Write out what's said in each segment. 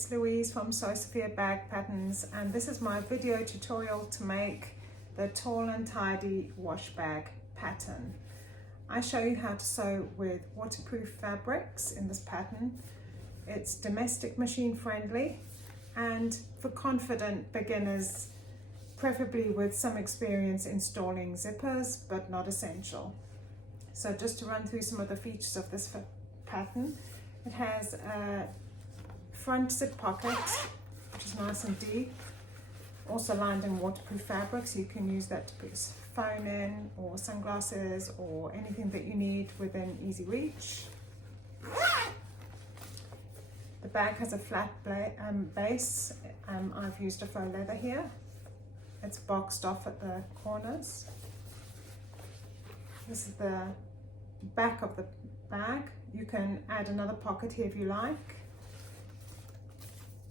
it's Louise from Sew Sofia Bag Patterns, and this is my video tutorial to make the tall and tidy wash bag pattern. I show you how to sew with waterproof fabrics in this pattern. It's domestic machine friendly and for confident beginners, preferably with some experience installing zippers, but not essential. So just to run through some of the features of this pattern, it has a front zip pocket, which is nice and deep, also lined in waterproof fabric, so you can use that to put your phone in, or sunglasses, or anything that you need within easy reach. The bag has a flat base. I've used a faux leather here. It's boxed off at the corners. This is the back of the bag. You can add another pocket here if you like.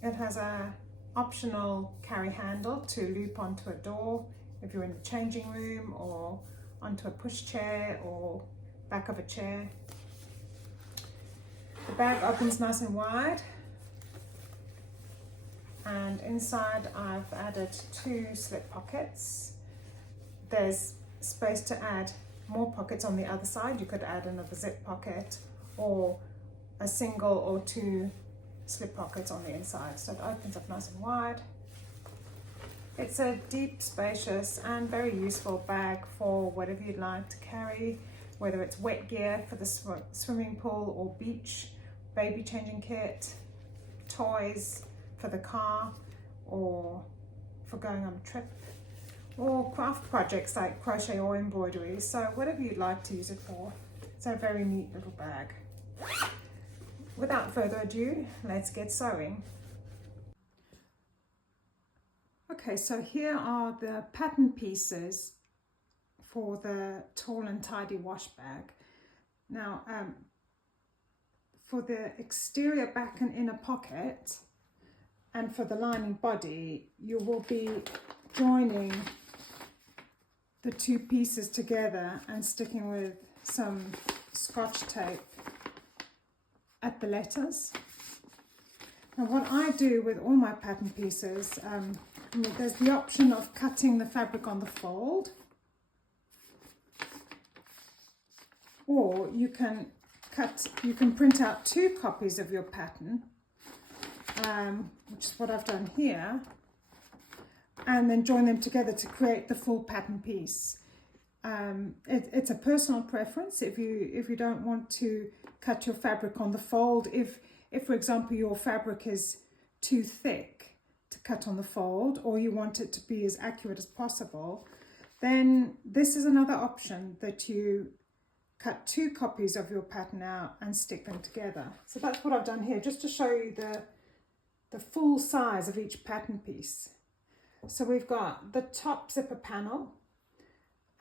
It has a optional carry handle to loop onto a door if you're in the changing room, or onto a pushchair or back of a chair. The bag opens nice and wide, and inside I've added 2 slip pockets. There's space to add more pockets on the other side. You could add another zip pocket or a single or 2 slip pockets on the inside, so it opens up nice and wide. It's a deep, spacious and very useful bag for whatever you'd like to carry, whether it's wet gear for the swimming pool or beach, baby changing kit, toys for the car or for going on a trip, or craft projects like crochet or embroidery. So whatever you'd like to use it for. It's a very neat little bag. Without further ado, let's get sewing. Okay, so here are the pattern pieces for the tall and tidy wash bag. Now, for the exterior back and inner pocket, and for the lining body, you will be joining the 2 pieces together and sticking with some Scotch tape at the letters. Now what I do with all my pattern pieces, there's the option of cutting the fabric on the fold, or you can print out 2 copies of your pattern, which is what I've done here, and then join them together to create the full pattern piece. It's a personal preference. If you don't want to cut your fabric on the fold, if for example your fabric is too thick to cut on the fold, or you want it to be as accurate as possible, then this is another option, that you cut 2 copies of your pattern out and stick them together. So that's what I've done here, just to show you the full size of each pattern piece. So we've got the top zipper panel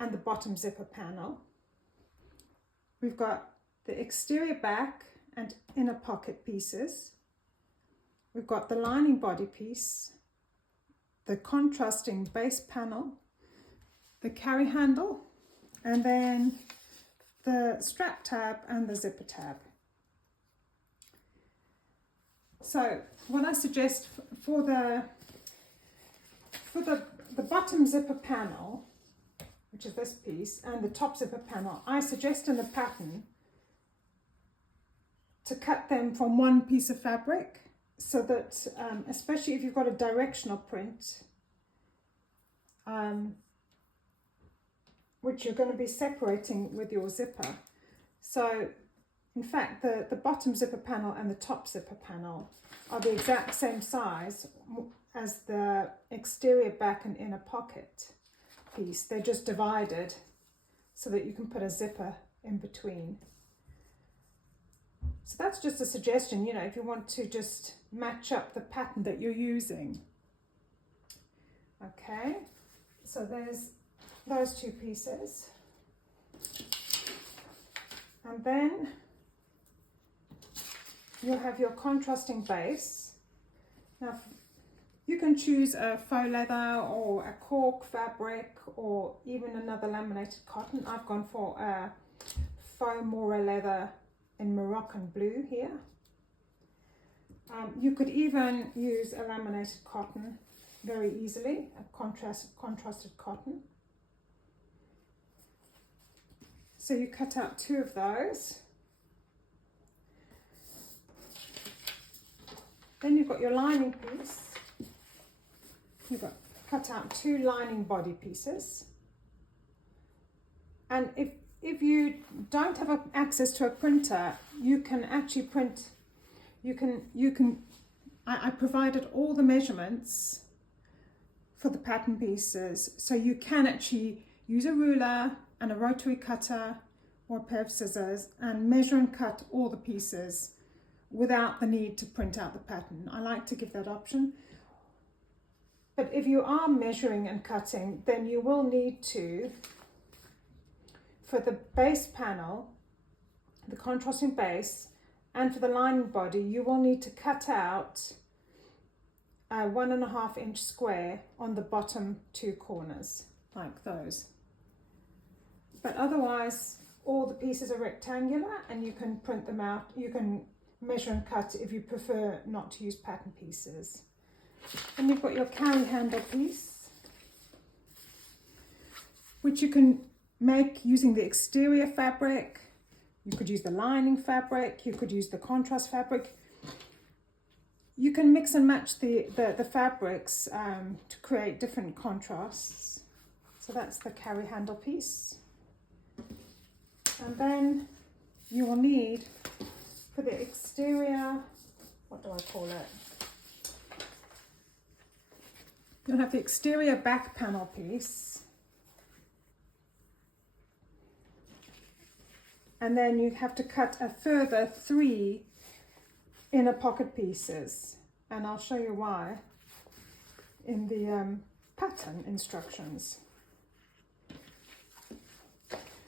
and the bottom zipper panel. We've got the exterior back and inner pocket pieces. We've got the lining body piece, the contrasting base panel, the carry handle, and then the strap tab and the zipper tab. So what I suggest for the bottom zipper panel, which is this piece, and the top zipper panel, I suggest in the pattern to cut them from one piece of fabric, so that especially if you've got a directional print, which you're going to be separating with your zipper. So in fact the bottom zipper panel and the top zipper panel are the exact same size as the exterior back and inner pocket piece. They're just divided so that you can put a zipper in between. So that's just a suggestion, you know, if you want to just match up the pattern that you're using. Okay, so there's those 2 pieces. And then you'll have your contrasting base. Now you can choose a faux leather or a cork fabric, or even another laminated cotton. I've gone for a faux Mora leather in Moroccan blue here. You could even use a laminated cotton very easily, a contrasted cotton. So you cut out 2 of those. Then you've got your lining piece. You've got cut out 2 lining body pieces. And if you don't have access to a printer, you can actually print. I provided all the measurements for the pattern pieces, so you can actually use a ruler and a rotary cutter or a pair of scissors and measure and cut all the pieces without the need to print out the pattern. I like to give that option. But if you are measuring and cutting, then you will need to, for the base panel, the contrasting base, and for the lining body, you will need to cut out a 1.5 inch square on the bottom 2 corners, like those. But otherwise, all the pieces are rectangular and you can print them out. You can measure and cut if you prefer not to use pattern pieces. And you've got your carry handle piece, which you can make using the exterior fabric. You could use the lining fabric, you could use the contrast fabric. You can mix and match the fabrics to create different contrasts. So that's the carry handle piece. And then you will need, for the exterior, what do I call it? You'll have the exterior back panel piece. And then you have to cut a further 3 inner pocket pieces. And I'll show you why in the pattern instructions.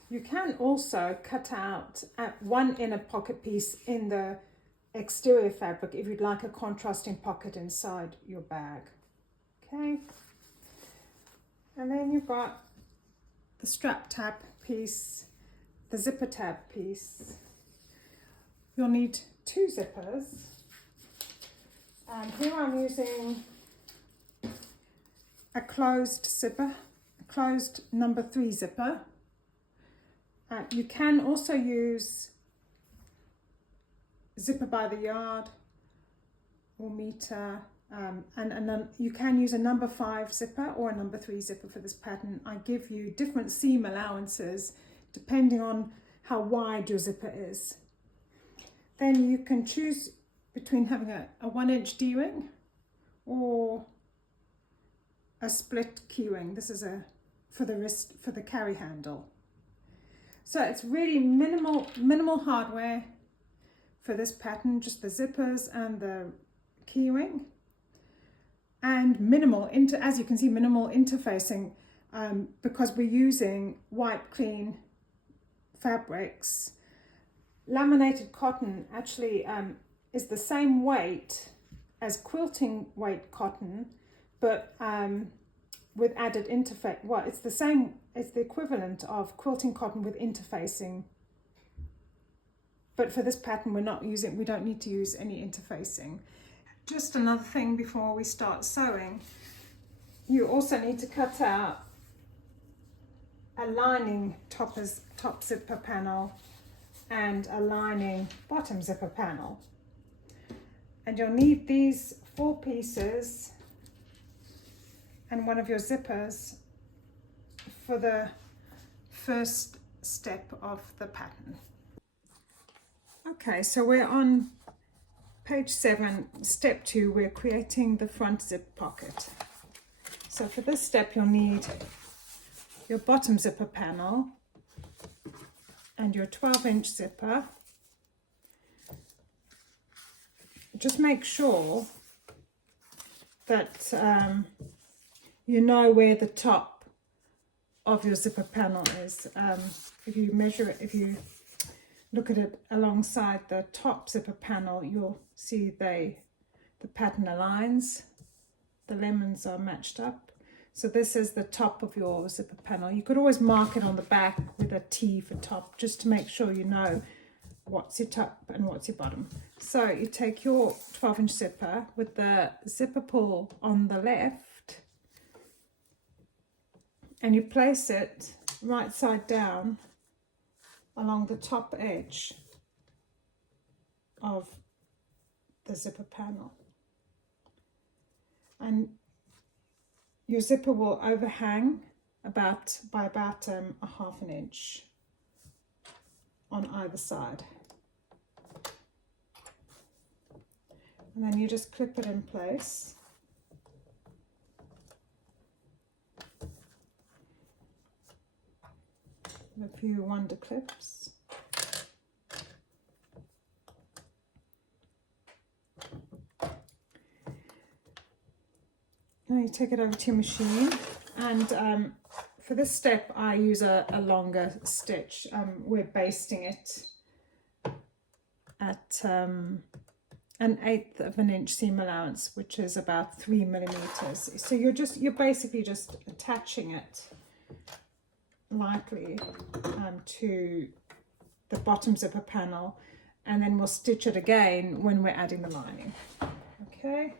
You can also cut out 1 inner pocket piece in the exterior fabric if you'd like a contrasting pocket inside your bag. Okay. And then you've got the strap tab piece, the zipper tab piece. You'll need 2 zippers. And here I'm using a closed zipper, a closed number 3 zipper. You can also use zipper by the yard or meter, and you can use a number 5 zipper or a number 3 zipper for this pattern. I give you different seam allowances depending on how wide your zipper is. Then you can choose between having a 1 inch D-ring or a split key ring. This is for the wrist, for the carry handle. So it's really minimal hardware for this pattern, just the zippers and the key ring, and minimal, as you can see, minimal interfacing because we're using wipe clean fabrics. Laminated cotton actually is the same weight as quilting weight cotton, but with added interface. Well, it's the same. It's the equivalent of quilting cotton with interfacing. But for this pattern, we don't need to use any interfacing. Just another thing before we start sewing, you also need to cut out a lining top zipper panel and a lining bottom zipper panel. And you'll need these 4 pieces and one of your zippers for the first step of the pattern. Okay, so we're on page 7, step 2, we're creating the front zip pocket. So for this step you'll need your bottom zipper panel and your 12-inch zipper. Just make sure that you know where the top of your zipper panel is. If you measure it, if you look at it alongside the top zipper panel, you'll see the pattern aligns. The lemons are matched up. So this is the top of your zipper panel. You could always mark it on the back with a T for top, just to make sure you know what's your top and what's your bottom. So you take your 12-inch zipper with the zipper pull on the left and you place it right side down along the top edge of the zipper panel, and your zipper will overhang by about a half an inch on either side, and then you just clip it in place. A few wonder clips. Now you take it over to your machine, and for this step I use a longer stitch. We're basting it at an 1/8 of an inch seam allowance, which is about 3 millimeters. So you're basically just attaching it lightly to the bottom zipper panel, and then we'll stitch it again when we're adding the lining. Okay.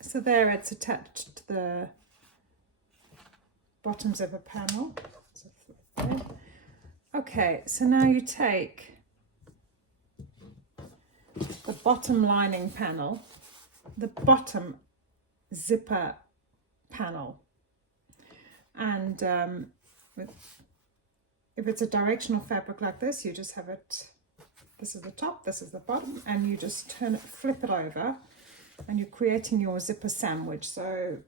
So there it's attached to the bottom zipper panel. Okay, so now you take the bottom lining panel, the bottom zipper panel, and if it's a directional fabric like this, you just have it, this is the top, this is the bottom, and you just flip it over, and you're creating your zipper sandwich. So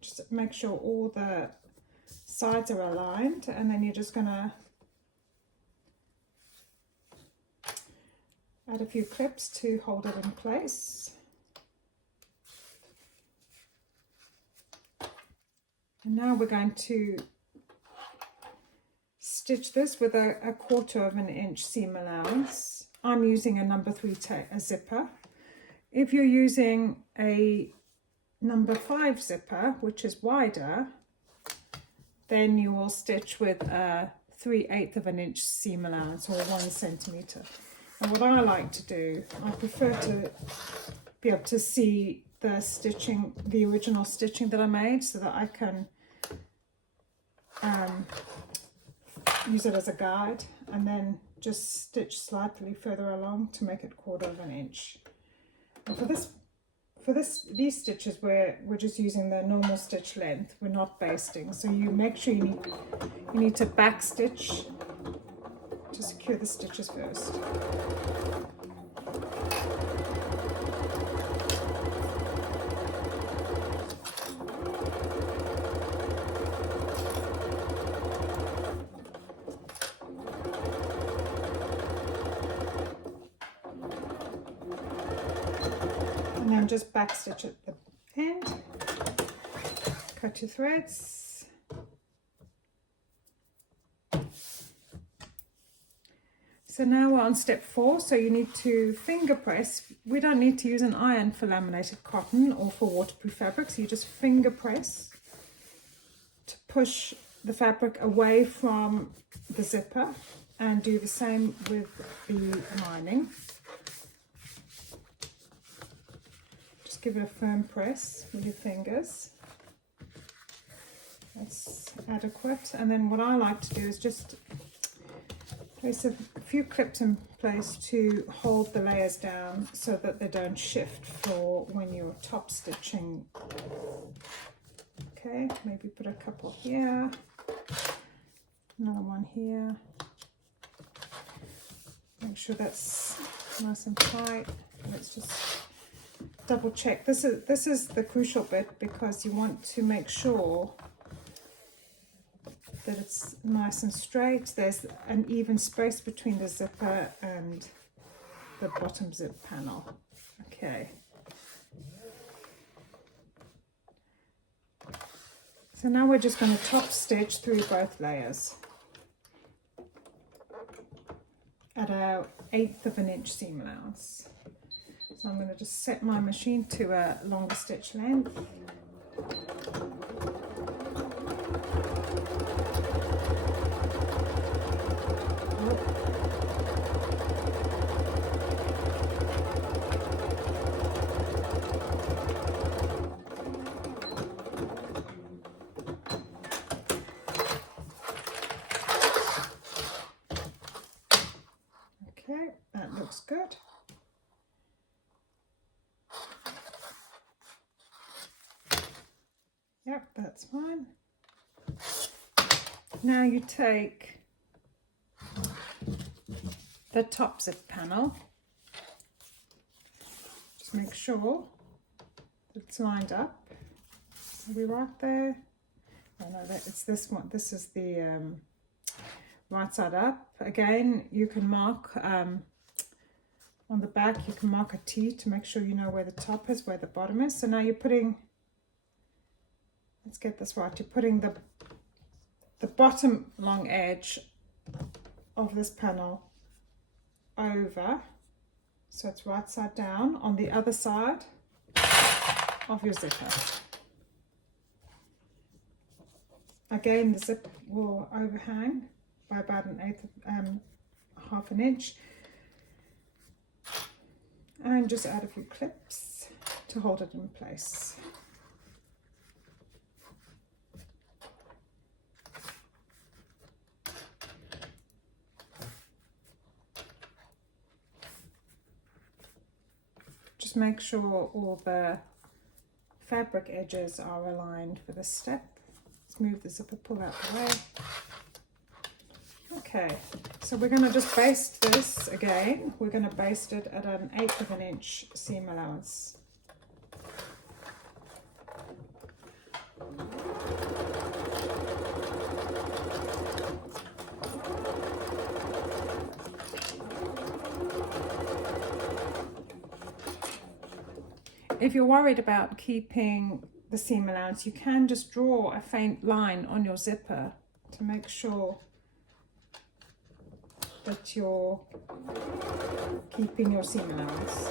just make sure all the sides are aligned, and then you're just going to add a few clips to hold it in place. And now we're going to stitch this with a 1/4 of an inch seam allowance. I'm using a number 3 zipper. If you're using a number 5 zipper, which is wider, then you will stitch with a 3/8 of an inch seam allowance, or 1 centimeter. And what I like to do, I prefer to be able to see the stitching, the original stitching that I made, so that I can use it as a guide, and then just stitch slightly further along to make it 1/4 of an inch. And for these stitches, we're just using the normal stitch length. We're not basting, so you make sure you need to back stitch to secure the stitches first. And then just back stitch at the end, cut your threads, so now we're on step 4. So you need to finger press. We don't need to use an iron for laminated cotton or for waterproof fabric, so you just finger press to push the fabric away from the zipper, and do the same with the lining. Give it a firm press with your fingers. That's adequate. And then what I like to do is just place a few clips in place to hold the layers down so that they don't shift for when you're top stitching. Okay, maybe put a couple here, another one here. Make sure that's nice and tight. Let's just double check. This is the crucial bit, because you want to make sure that it's nice and straight. There's an even space between the zipper and the bottom zip panel. Okay. So now we're just going to top stitch through both layers at a 1/8 of an inch seam allowance. So I'm going to just set my machine to a longer stitch length. Okay, that looks good. Yep, that's fine. Now you take the top zip panel, just make sure it's lined up. Are we right there? Oh no, it's this one. This is the right side up. Again, you can mark on the back, you can mark a T to make sure you know where the top is, where the bottom is. So now you're putting, let's get this right, you're putting the bottom long edge of this panel over, so it's right side down on the other side of your zipper. Again, the zip will overhang by about 1/8, half an inch, and just add a few clips to hold it in place. Just make sure all the fabric edges are aligned for this step. Let's move the zipper pull out the way. Okay, so we're going to just baste this again. We're going to baste it at 1/8 of an inch seam allowance. If you're worried about keeping the seam allowance, you can just draw a faint line on your zipper to make sure that you're keeping your seam allowance.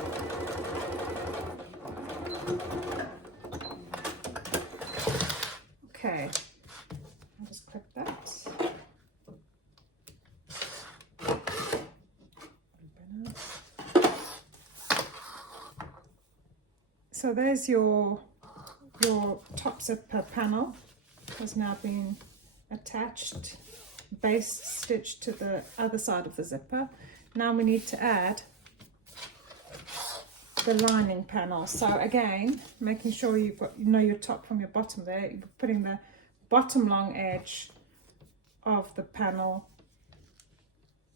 Okay, I'll just clip that. So there's your top zipper panel has now been attached, baste stitched to the other side of the zipper. Now we need to add the lining panel. So again, making sure you know your top from your bottom there, you're putting the bottom long edge of the panel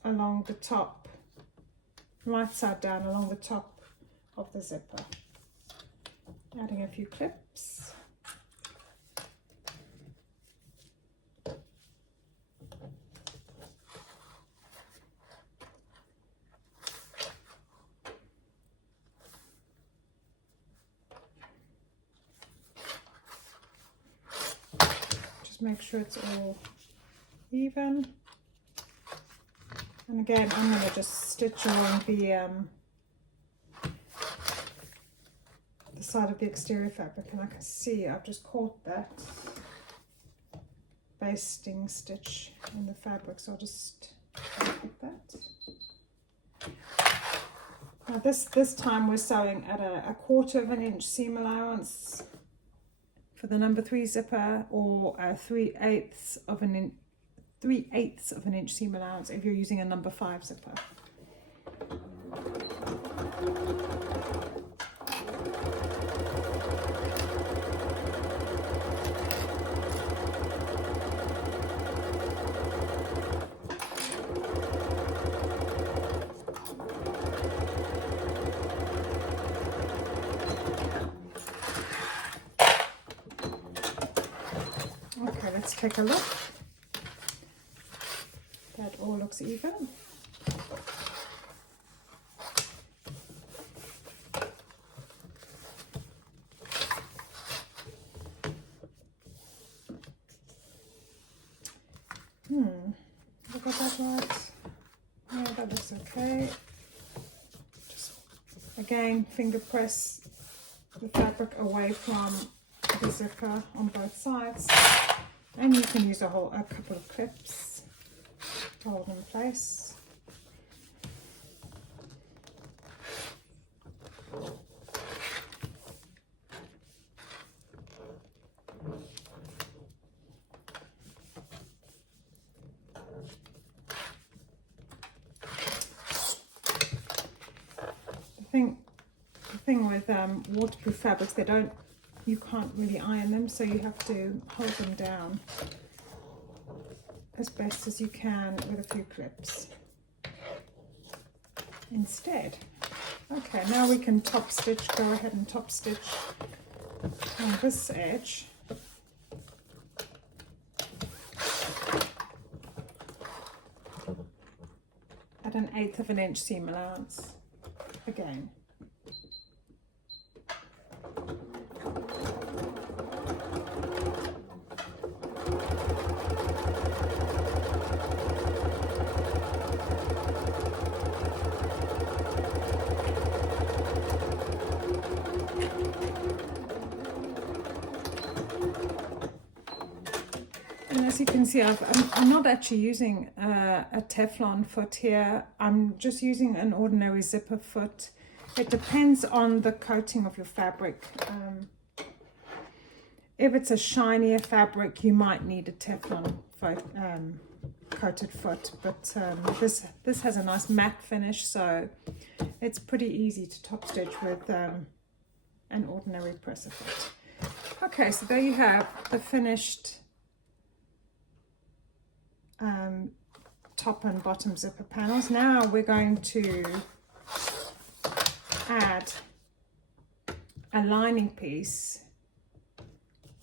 along the top, right side down along the top of the zipper. Adding a few clips. Just make sure it's all even. And again, I'm going to just stitch along the side of the exterior fabric, and I can see I've just caught that basting stitch in the fabric, so I'll just put that. Now this time we're sewing at a 1/4 of an inch seam allowance for the number 3 zipper, or a 3/8 of an inch seam allowance if you're using a number 5 zipper. Okay, let's take a look. that all looks even. Have I got that right? Yeah, that looks okay. Just again, finger press the fabric away from the zipper on both sides, and you can use a couple of clips to hold in place. The thing with waterproof fabrics, you can't really iron them, so you have to hold them down as best as you can with a few clips instead. Okay, now we can top stitch. Go ahead and top stitch on this edge. At an 1/8 of an inch seam allowance again. And as you can see, I'm not actually using a Teflon foot here. I'm just using an ordinary zipper foot. It depends on the coating of your fabric. If it's a shinier fabric, you might need a Teflon coated foot, but this has a nice matte finish, so it's pretty easy to top stitch with an ordinary presser foot. Okay, so there you have the finished top and bottom zipper panels. Now we're going to add a lining piece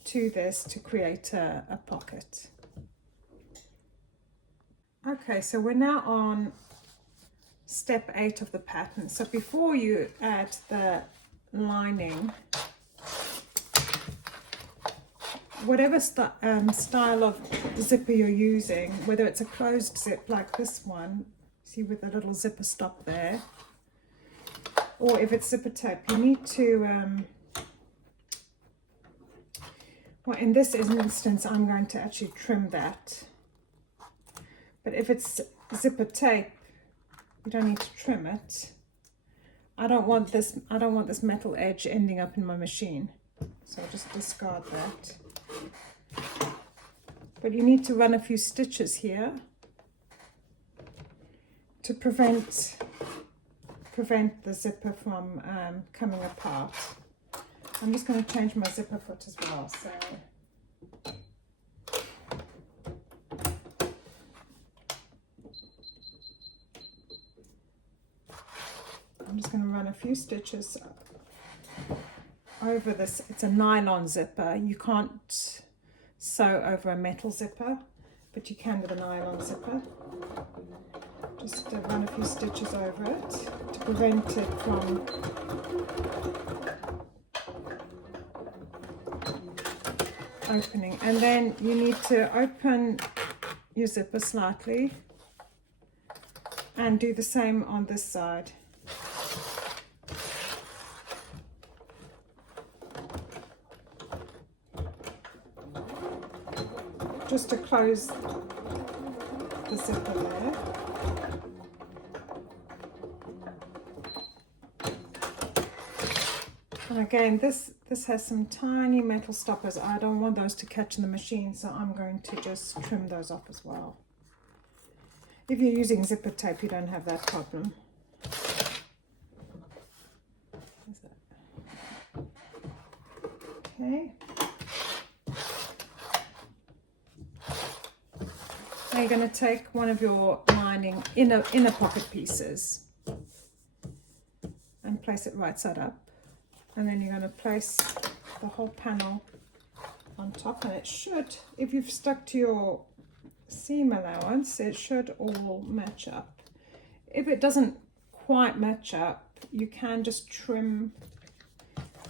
to this to create a pocket. Okay, so we're now on step 8 of the pattern. So before you add the lining, whatever style of zipper you're using, whether it's a closed zip like this one, see with the little zipper stop there, or if it's zipper tape, you need to, well, in this instance, I'm going to actually trim that. But if it's zipper tape, you don't need to trim it. I don't want this metal edge ending up in my machine, so I'll just discard that. But you need to run a few stitches here to prevent the zipper from coming apart. I'm just going to change my zipper foot as well. So I'm just going to run a few stitches over this. It's a nylon zipper. You can't sew over a metal zipper, but you can with a nylon zipper. Just run a few stitches over it to prevent it from opening. And then you need to open your zipper slightly and do the same on this side. Just to close the zipper there. And again, this has some tiny metal stoppers. I don't want those to catch in the machine, so I'm going to just trim those off as well. If you're using zipper tape, you don't have that problem. Okay. Now you're going to take one of your lining inner pocket pieces and place it right side up, and then you're going to place the whole panel on top, and it should, if you've stuck to your seam allowance, it should all match up. If it doesn't quite match up, you can just trim.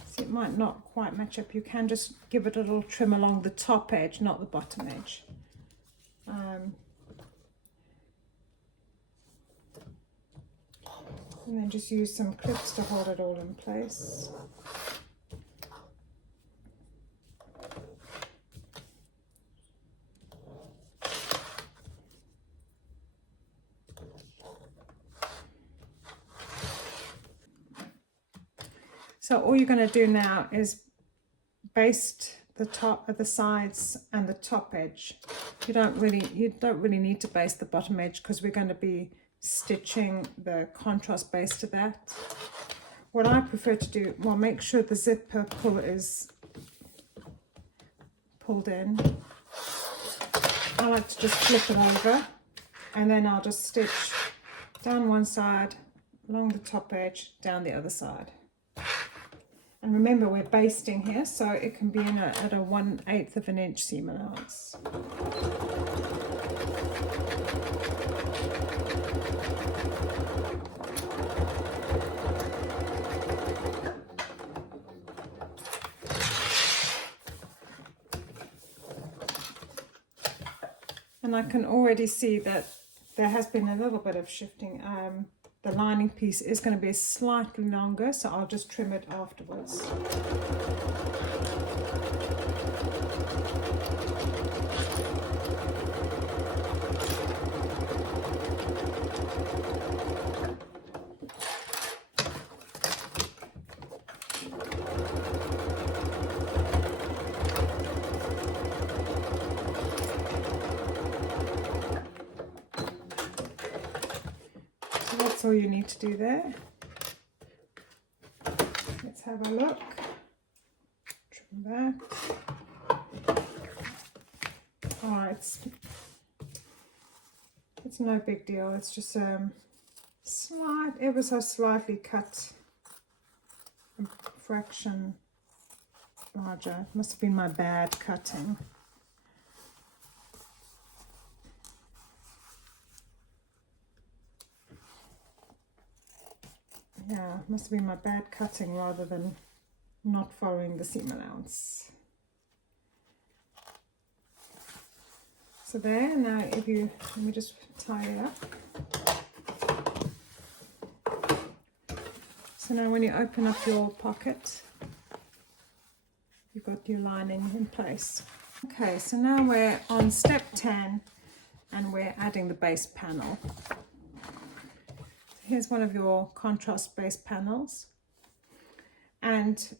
See, it might not quite match up. You can just give it a little trim along the top edge, not the bottom edge. And then just use some clips to hold it all in place. So all you're going to do now is baste the top of the sides and the top edge. You don't really need to baste the bottom edge because we're going to be stitching the contrast base to that. What I prefer to do, well, make sure the zipper pull is pulled in. I like to just flip it over and then I'll just stitch down one side, along the top edge, down the other side. And remember, we're basting here, so it can be in at a 1/8 of an inch seam allowance. And I can already see that there has been a little bit of shifting. The lining piece is going to be slightly longer, so I'll just trim it afterwards. That's all you need to do there. Let's have a look. Trim that. Alright, it's no big deal. It's just ever so slightly cut a fraction larger. Must have been my bad cutting. Yeah, must have been my bad cutting rather than not following the seam allowance. So there, now let me just tie it up. So now when you open up your pocket, you've got your lining in place. Okay, so now we're on step 10 and we're adding the base panel. Here's one of your contrast base panels, and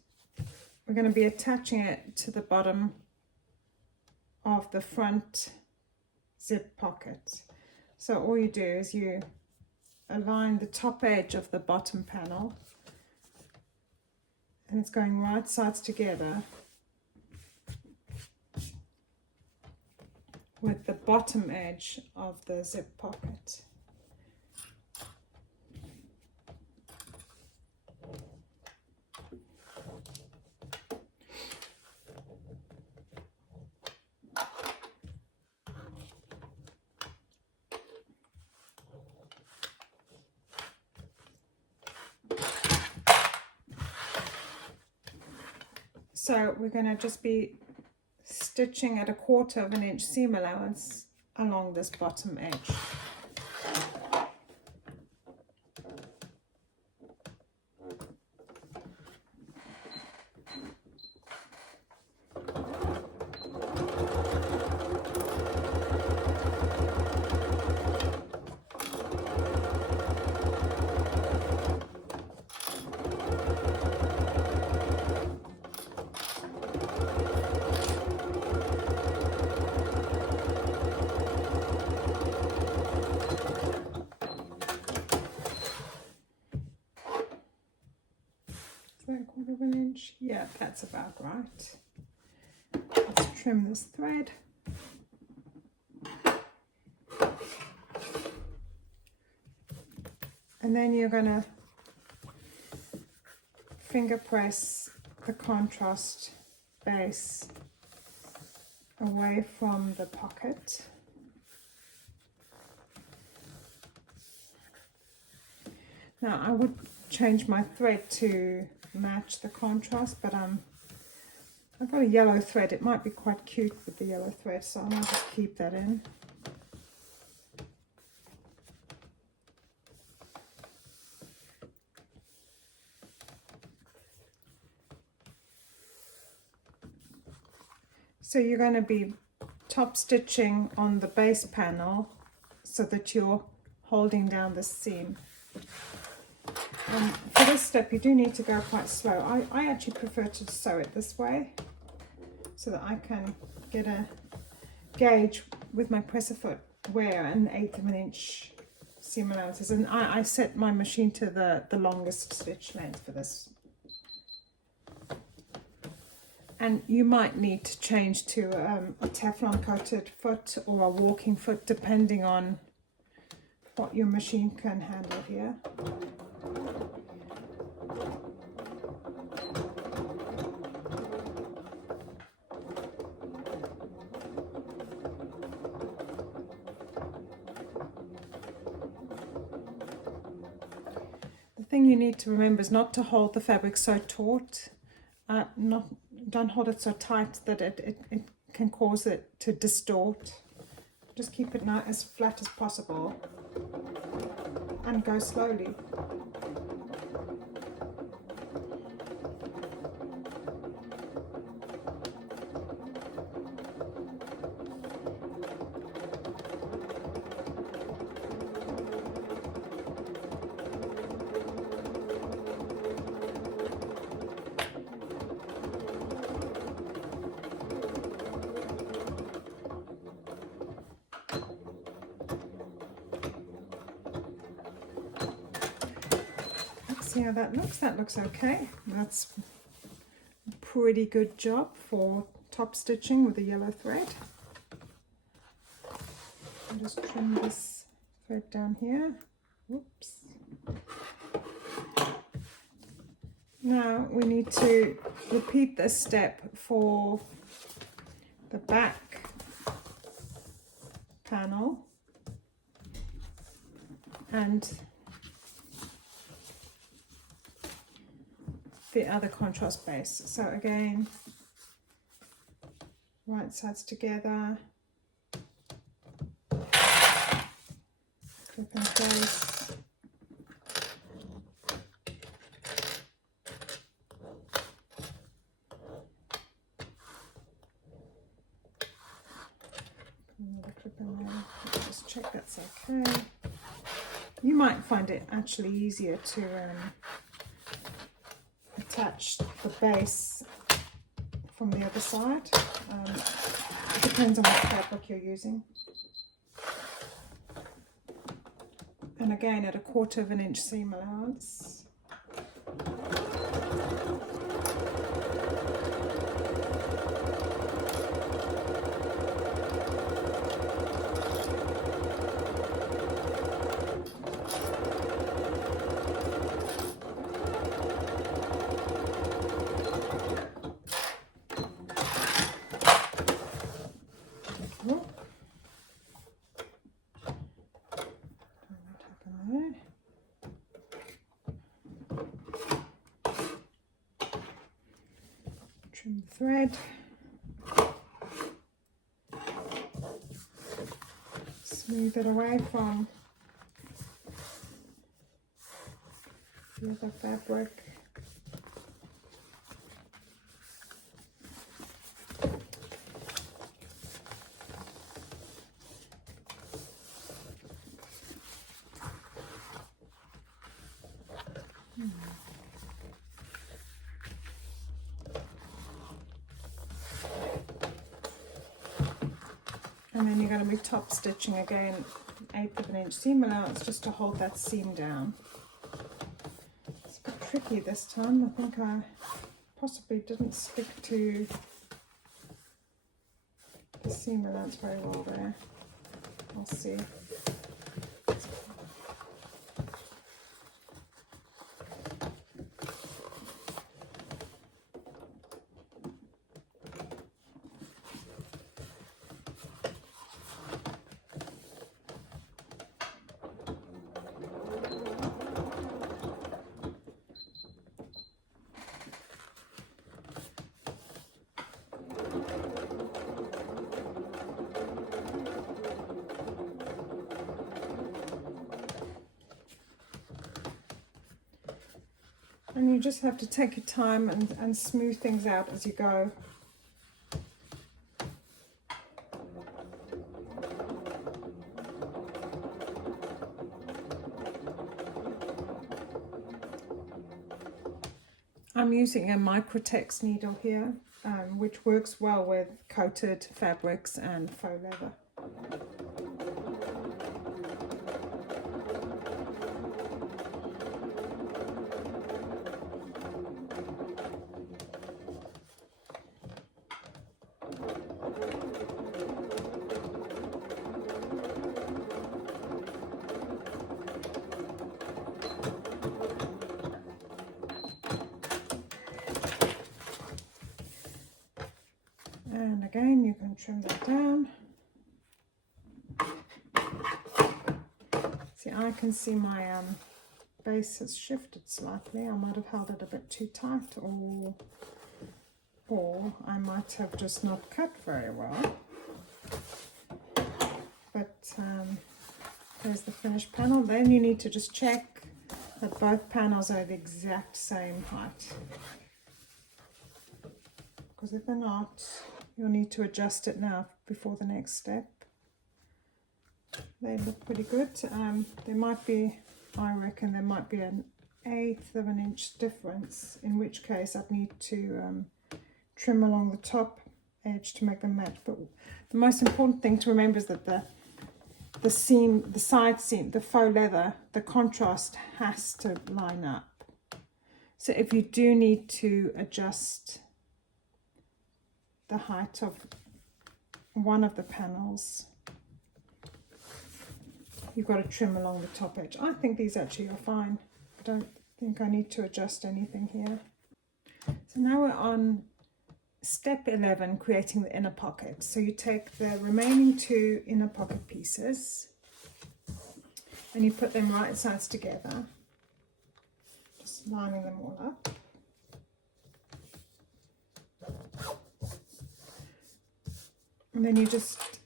we're going to be attaching it to the bottom of the front zip pocket. So all you do is you align the top edge of the bottom panel, and it's going right sides together with the bottom edge of the zip pocket. So we're going to just be stitching at a 1/4 of an inch seam allowance along this bottom edge. Is that 1/4 of an inch? Yeah, that's about right. Let's trim this thread. And then you're going to finger press the contrast base away from the pocket. Now I would change my thread to match the contrast, but I've got a yellow thread. It might be quite cute with the yellow thread, so I might just keep that in. So you're going to be top stitching on the base panel so that you're holding down the seam. For this step you do need to go quite slow. I actually prefer to sew it this way so that I can get a gauge with my presser foot where an 1/8 of an inch seam allowance is. And I set my machine to the longest stitch length for this. And you might need to change to a Teflon coated foot or a walking foot depending on what your machine can handle here. The thing you need to remember is not to hold the fabric so taut. Don't hold it so tight that it can cause it to distort. Just keep it as flat as possible and go slowly. See how that looks? That looks okay. That's a pretty good job for top stitching with a yellow thread. I'll just trim this thread down here. Whoops. Now we need to repeat this step for the back panel and the other contrast base. So again, right sides together, clip and place, another clip in there. Just check that's okay. You might find it actually easier to attach the base from the other side. It depends on what fabric you're using. And again at a 1/4 of an inch seam allowance. Trim the thread, smooth it away from the other fabric. And then you're going to be top stitching again, 1/8 of an inch seam allowance just to hold that seam down. It's a bit tricky this time. I think I possibly didn't stick to the seam allowance very well there. I'll see. And you just have to take your time and smooth things out as you go. I'm using a microtex needle here, which works well with coated fabrics and faux leather. And again, you can trim that down. See, I can see my base has shifted slightly. I might have held it a bit too tight, or I might have just not cut very well. But there's the finished panel. Then you need to just check that both panels are the exact same height. Because if they're not, you'll need to adjust it now before the next step. They look pretty good. There might be, I reckon there might be an 1/8 of an inch difference, in which case I'd need to trim along the top edge to make them match. But the most important thing to remember is that the seam, the side seam, the faux leather, the contrast has to line up. So if you do need to adjust the height of one of the panels, you've got to trim along the top edge. I think these actually are fine. I don't think I need to adjust anything here. So now we're on step 11, creating the inner pocket. So you take the remaining 2 inner pocket pieces and you put them right sides together, just lining them all up. And then you just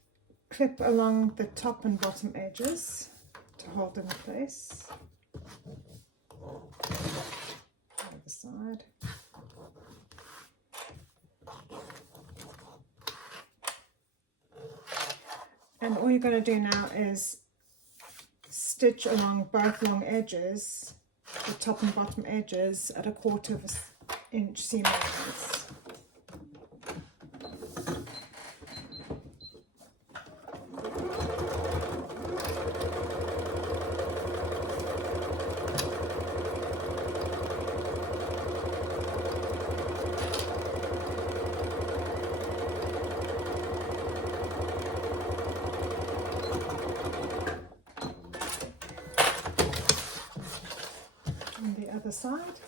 clip along the top and bottom edges to hold them in place. Other side. And all you're going to do now is stitch along both long edges, the top and bottom edges, at 1/4 of an inch seam allowance. And the other side.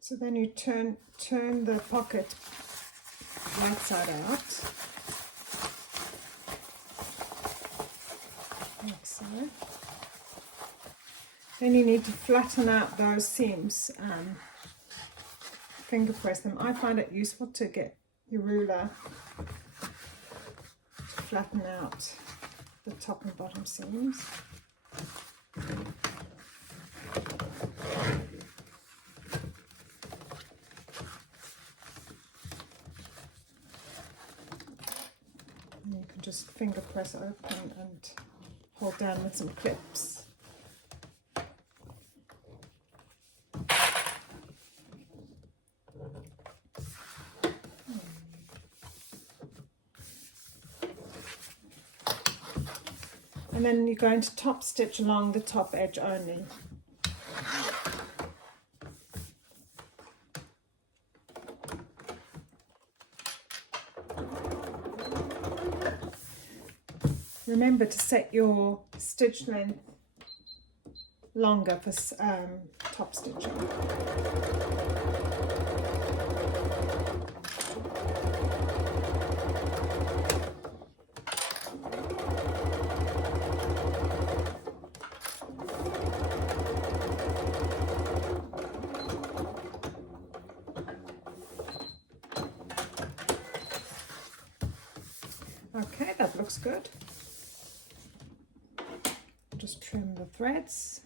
So then you turn the pocket right side out, like so. Then you need to flatten out those seams, finger press them. I find it useful to get your ruler to flatten out the top and bottom seams. Just finger press open and hold down with some clips. And then you're going to top stitch along the top edge only. Remember to set your stitch length longer for top stitching. looks good. Just trim the threads.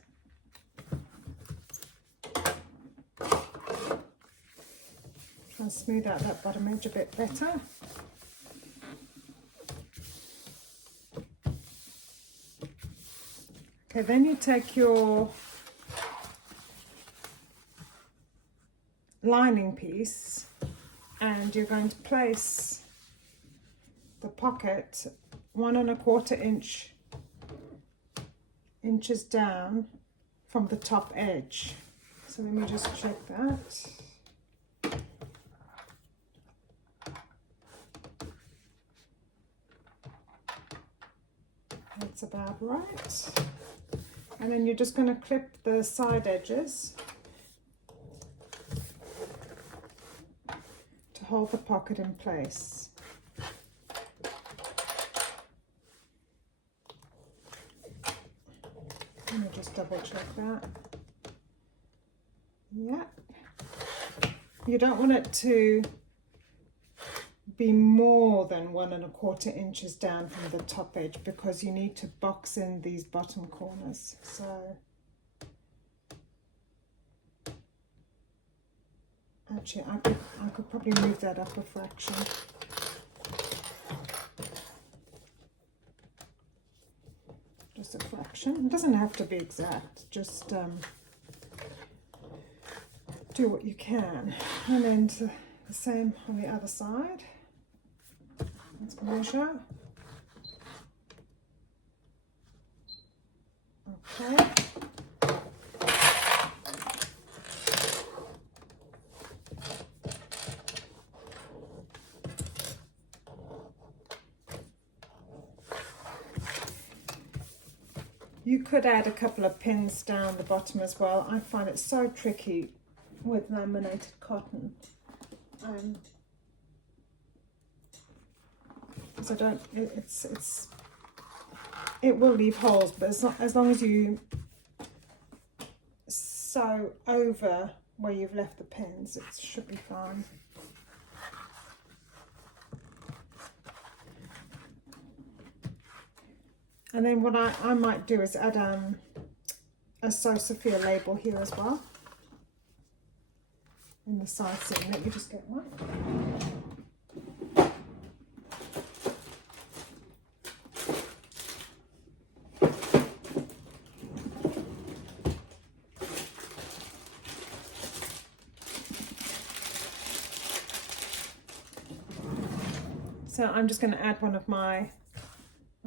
Try and smooth out that bottom edge a bit better. Okay, then you take your lining piece and you're going to place the pocket 1 1/4 inches down from the top edge. So let me just check that. That's about right. And then you're just going to clip the side edges to hold the pocket in place. Let me just double check that. Yeah. You don't want it to be more than 1 1/4 inches down from the top edge because you need to box in these bottom corners. So actually I could probably move that up a fraction. Just a fraction. It doesn't have to be exact, just do what you can. And then the same on the other side. Let's measure. Okay. You could add a couple of pins down the bottom as well. I find it so tricky with laminated cotton. So it will leave holes, but as long as you sew over where you've left the pins, it should be fine. And then what I might do is add a Sew Sofia label here as well in the side seam. Let me just get one. So I'm just going to add one of my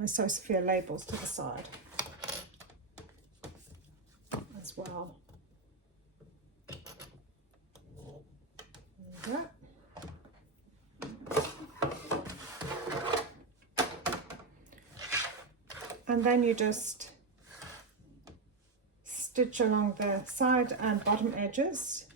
Sew Sofia labels to the side as well. There we go. And then you just stitch along the side and bottom edges.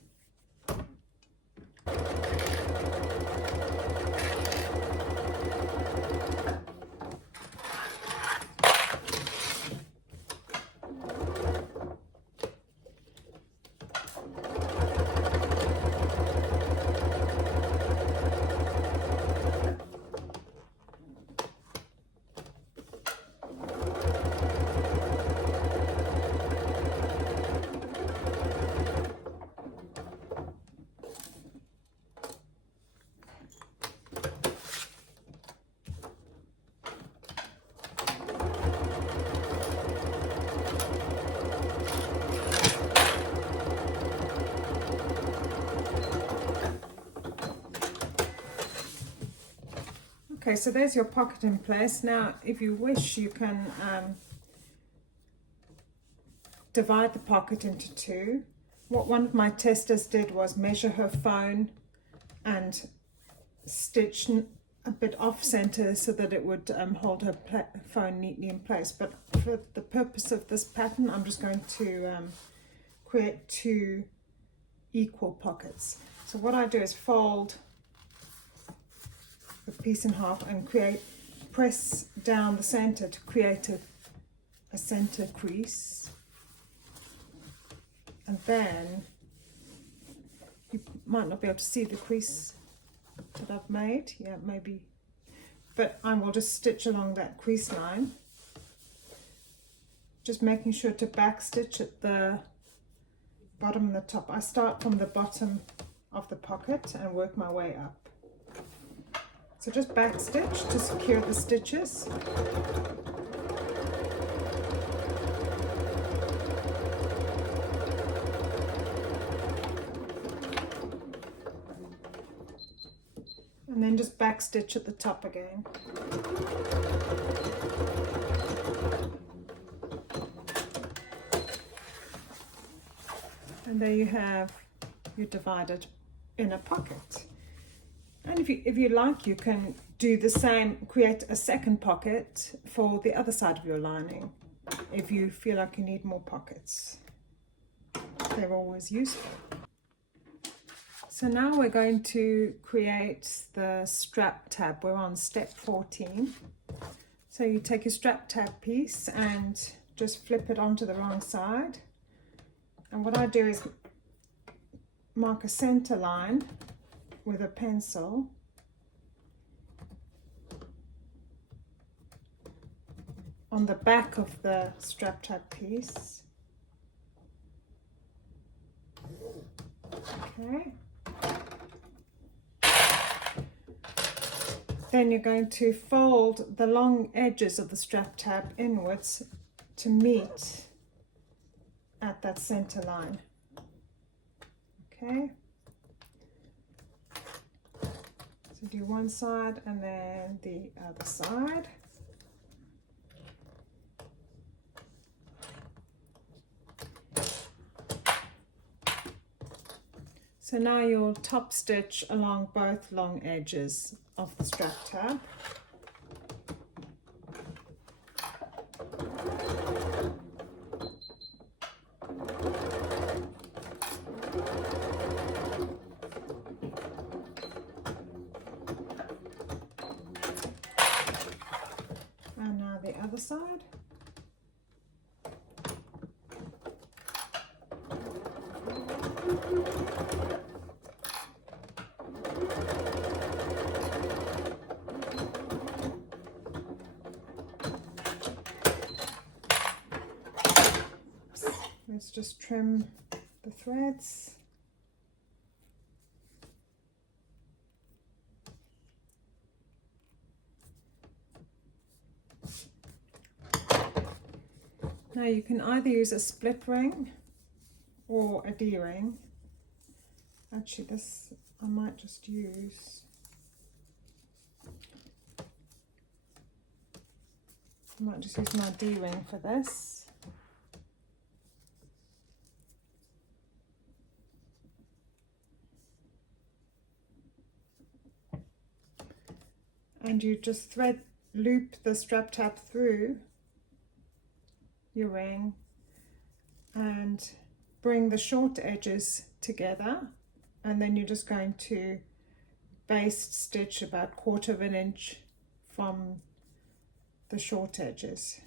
Okay, so there's your pocket in place. Now, if you wish, you can divide the pocket into two. What one of my testers did was measure her phone and stitch a bit off center so that it would hold her phone neatly in place. But for the purpose of this pattern, I'm just going to create two equal pockets. So what I do is fold the piece in half and press down the center to create a center crease. And then you might not be able to see the crease that I've made. Yeah, maybe but I will just stitch along that crease line, just making sure to back stitch at the bottom and the top. I start from the bottom of the pocket and work my way up. So just back stitch to secure the stitches. And then just back stitch at the top again. And there you have your divided inner pocket. And if you like, you can do the same, create a second pocket for the other side of your lining if you feel like you need more pockets. They're always useful. So now we're going to create the strap tab. We're on step 14. So you take your strap tab piece and just flip it onto the wrong side. And what I do is mark a center line with a pencil. On the back of the strap tab piece. Okay. Then you're going to fold the long edges of the strap tab inwards to meet at that center line. Okay. So do one side and then the other side. So now you'll top stitch along both long edges of the strap tab. And now the other side. Let's just trim the threads. Now you can either use a split ring or a D-ring. Actually, this I might just use. I might just use my D-ring for this. And you just loop the strap tab through your ring and bring the short edges together, and then you're just going to baste stitch about 1/4 of an inch from the short edges.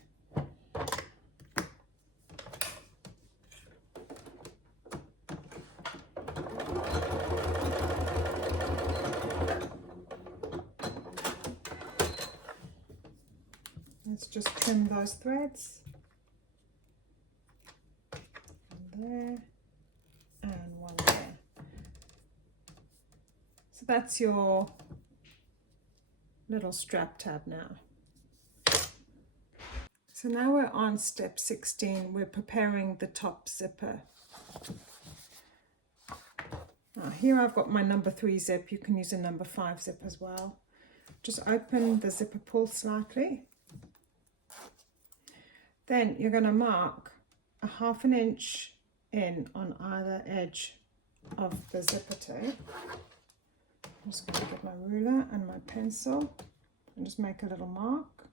Let's just trim those threads. One there and one there. So that's your little strap tab now. So now we're on step 16. We're preparing the top zipper. Now here I've got my number 3 zip. You can use a number 5 zip as well. Just open the zipper pull slightly. Then you're going to mark a 1/2 inch in on either edge of the zipper tape. I'm just going to get my ruler and my pencil and just make a little mark.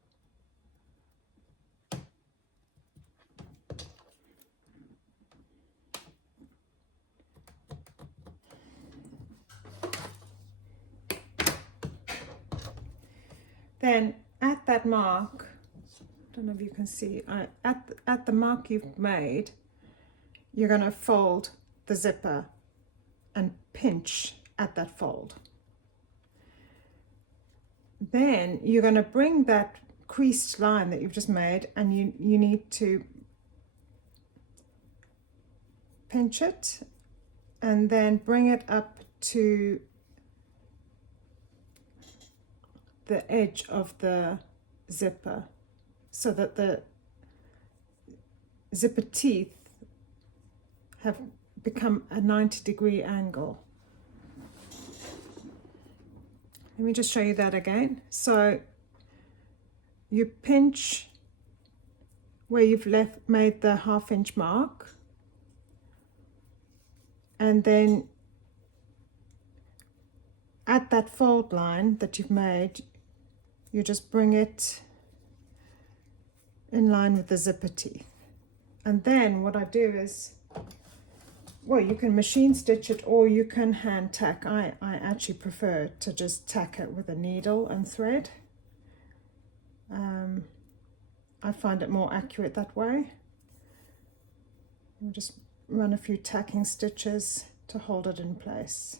Then at that mark, I don't know if you can see, at the mark you've made, you're going to fold the zipper and pinch at that fold. then you're going to bring that creased line that you've just made, and you need to pinch it and then bring it up to the edge of the zipper so that the zipper teeth have become a 90-degree angle. Let me just show you that again. So you pinch where you've made the 1/2 inch mark, and then at that fold line that you've made, you just bring it in line with the zipper teeth. And then what I do is, well, you can machine stitch it or you can hand tack. I actually prefer to just tack it with a needle and thread. I find it more accurate that way. I'll just run a few tacking stitches to hold it in place.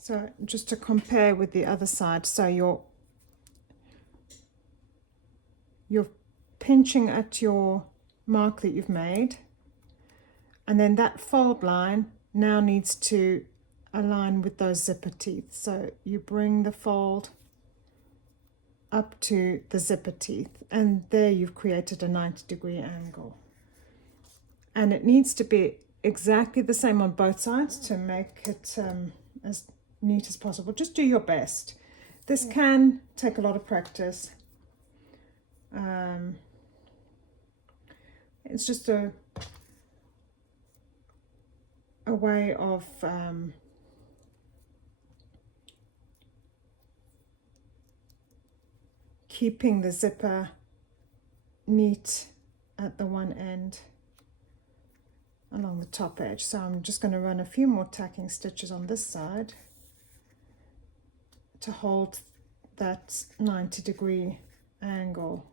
So just to compare with the other side, so you're pinching at your mark that you've made, and then that fold line now needs to align with those zipper teeth. So you bring the fold up to the zipper teeth, and there you've created a 90-degree angle. And it needs to be exactly the same on both sides to make it as neat as possible. Just do your best. This can take a lot of practice. It's just a way of keeping the zipper neat at the one end along the top edge. So I'm just going to run a few more tacking stitches on this side to hold that 90-degree angle.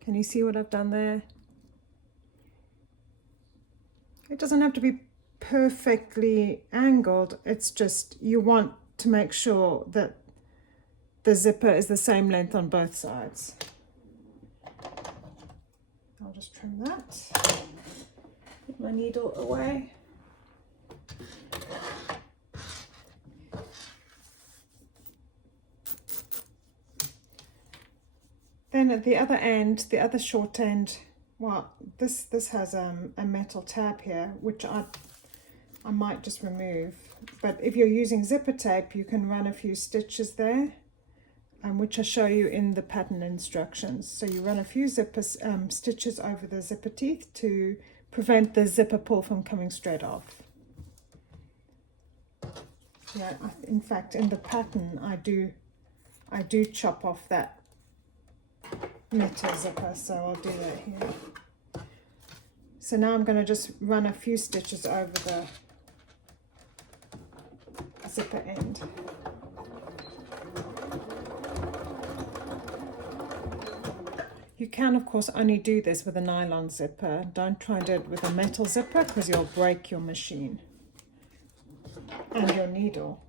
Can you see what I've done there? It doesn't have to be perfectly angled, it's just you want to make sure that the zipper is the same length on both sides. I'll just trim that. Put my needle away. Then at the other end, the other short end, well, this has a metal tab here, which I might just remove. But if you're using zipper tape, you can run a few stitches there, which I show you in the pattern instructions. So you run a few stitches over the zipper teeth to prevent the zipper pull from coming straight off. Yeah, in fact, in the pattern, I do chop off that metal zipper, so I'll do that here. So now I'm going to just run a few stitches over the zipper end. You can, of course, only do this with a nylon zipper. Don't try and do it with a metal zipper because you'll break your machine and your needle.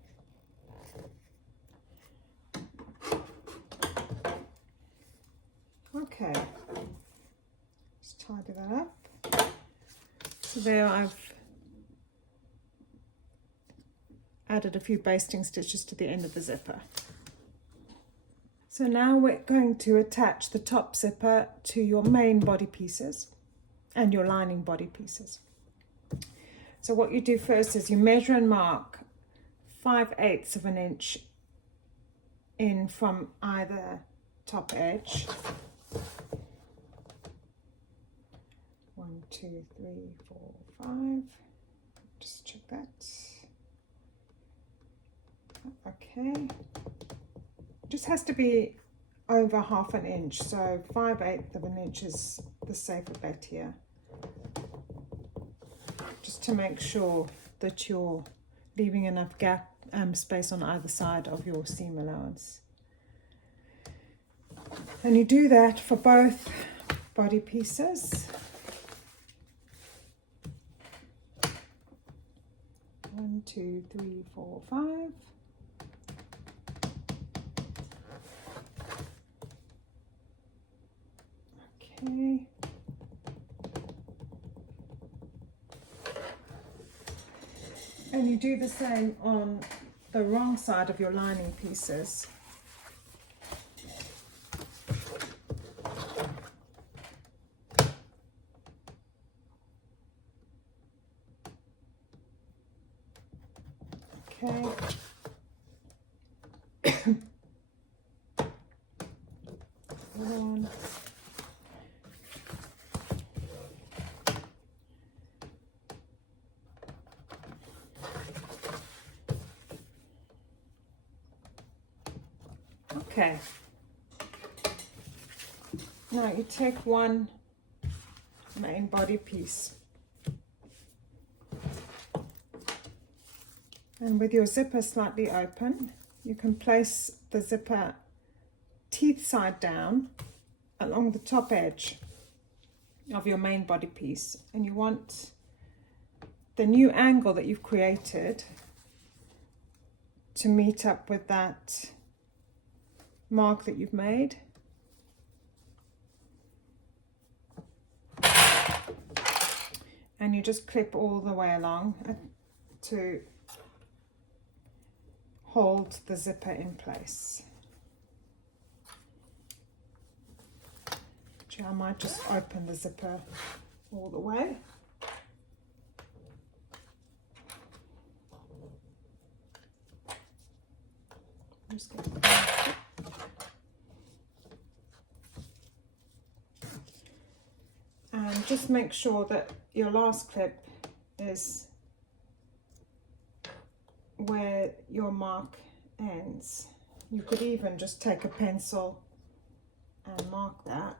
Okay, just tidy that up. So there I've added a few basting stitches to the end of the zipper. So now we're going to attach the top zipper to your main body pieces and your lining body pieces. So what you do first is you measure and mark 5/8 of an inch in from either top edge. 1, 2, 3, 4, 5. Just check that. Okay. Just has to be over 1/2 inch, so 5/8 of an inch is the safer bet here, just to make sure that you're leaving enough gap space on either side of your seam allowance. And you do that for both body pieces. 1, 2, 3, 4, 5. Okay. And you do the same on the wrong side of your lining pieces. Okay. One. Okay. Now you take one main body piece, and with your zipper slightly open, you can place the zipper teeth side down along the top edge of your main body piece, and you want the new angle that you've created to meet up with that mark that you've made. And you just clip all the way along to hold the zipper in place. Actually, I might just open the zipper all the way. Just get it. And just make sure that your last clip is where your mark ends. You could even just take a pencil and mark that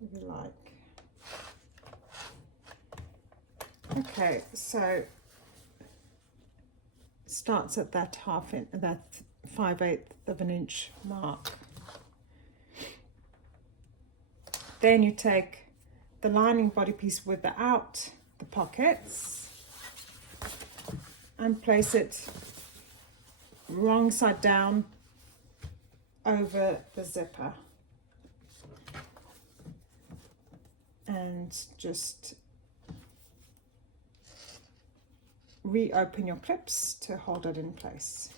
if you like. Okay, so starts at that 5/8 of an inch mark. Then you take the lining body piece without the pockets and place it wrong side down over the zipper, and just reopen your clips to hold it in place.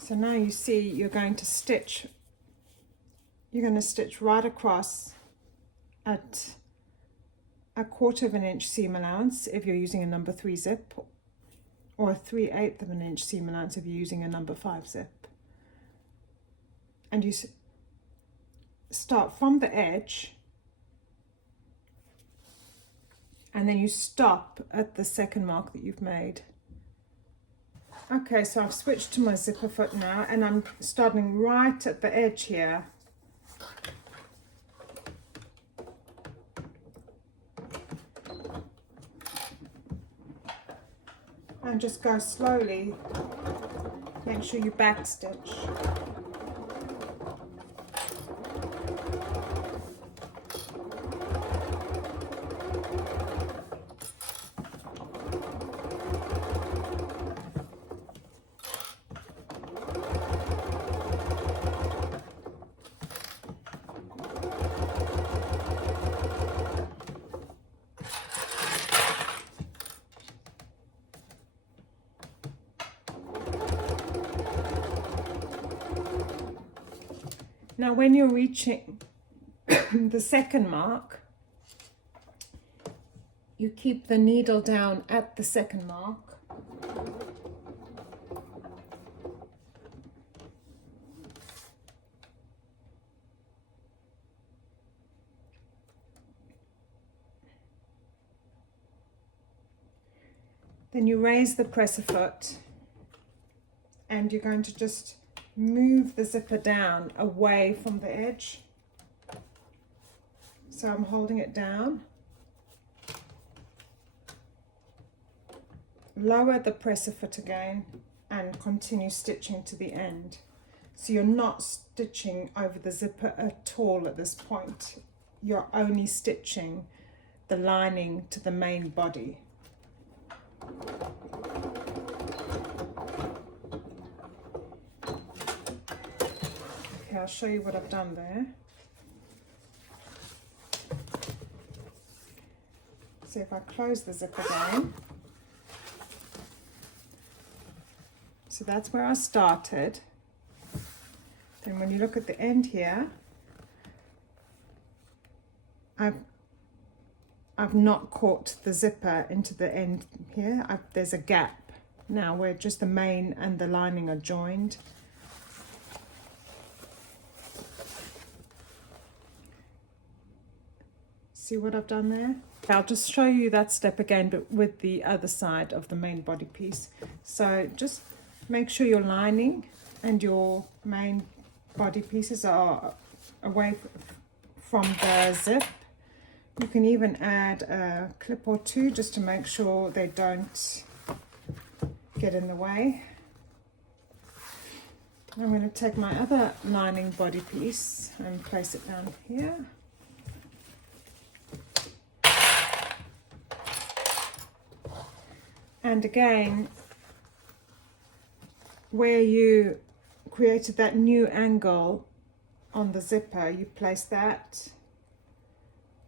So now you see you're going to stitch right across at 1/4 of an inch seam allowance if you're using a number 3 zip, or 3/8 of an inch seam allowance if you're using a number 5 zip. And you start from the edge, and then you stop at the second mark that you've made. Okay, so I've switched to my zipper foot now, and I'm starting right at the edge here. And just go slowly. Make sure you back stitch. Now when you're reaching the second mark, you keep the needle down at the second mark, Then you raise the presser foot and you're going to just move the zipper down away from the edge. So I'm holding it down. Lower the presser foot again and continue stitching to the end. So you're not stitching over the zipper at all at this point. You're only stitching the lining to the main body. Okay, I'll show you what I've done there. So if I close the zip again, so that's where I started. Then when you look at the end here, I've not caught the zipper into the end here. There's a gap now where just the main and the lining are joined. See what I've done there? I'll just show you that step again, but with the other side of the main body piece. So just make sure your lining and your main body pieces are away from the zip. You can even add a clip or two just to make sure they don't get in the way. I'm going to take my other lining body piece and place it down here. And again, where you created that new angle on the zipper, you place that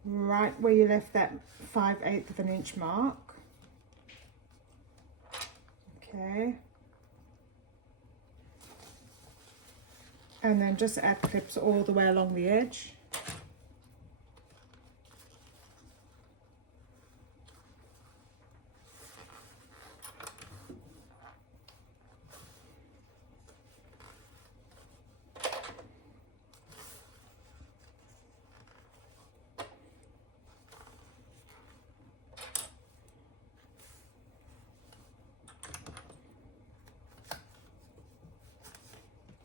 right where you left that 5/8 of an inch mark. Okay. And then just add clips all the way along the edge.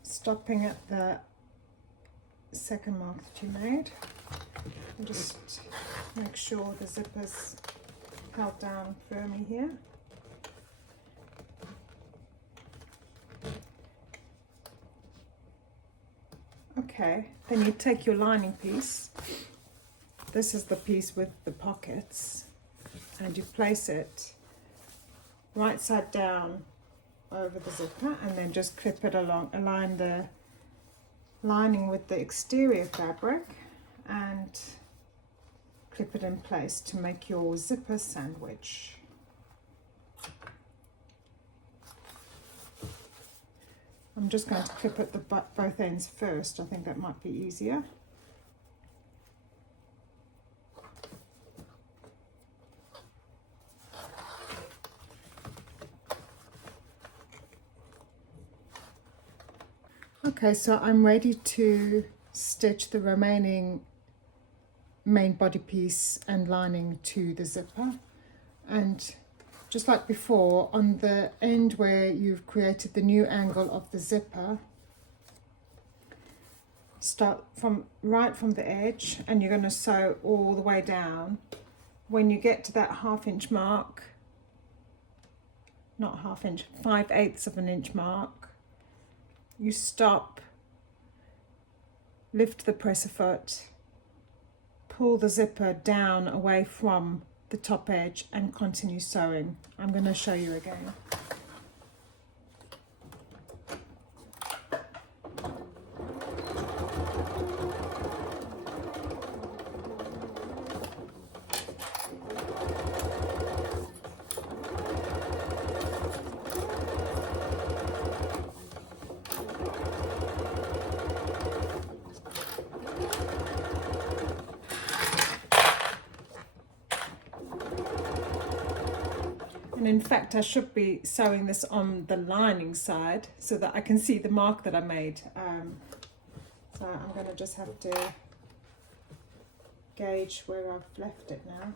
Stopping at the second mark that you made, and just make sure the zipper's held down firmly here. Okay, then you take your lining piece. This is the piece with the pockets, and you place it right side down over the zipper, and then just clip it along, align the lining with the exterior fabric and clip it in place to make your zipper sandwich. I'm just going to clip at the both ends first. I think that might be easier. Okay, so I'm ready to stitch the remaining main body piece and lining to the zipper. And just like before, on the end where you've created the new angle of the zipper, start from right from the edge, and you're going to sew all the way down. When you get to that 1/2 inch mark, not 1/2 inch, 5/8 of an inch mark, you stop, lift the presser foot, pull the zipper down away from the top edge and continue sewing. I'm going to show you again. And in fact, I should be sewing this on the lining side so that I can see the mark that I made. So I'm going to just have to gauge where I've left it now.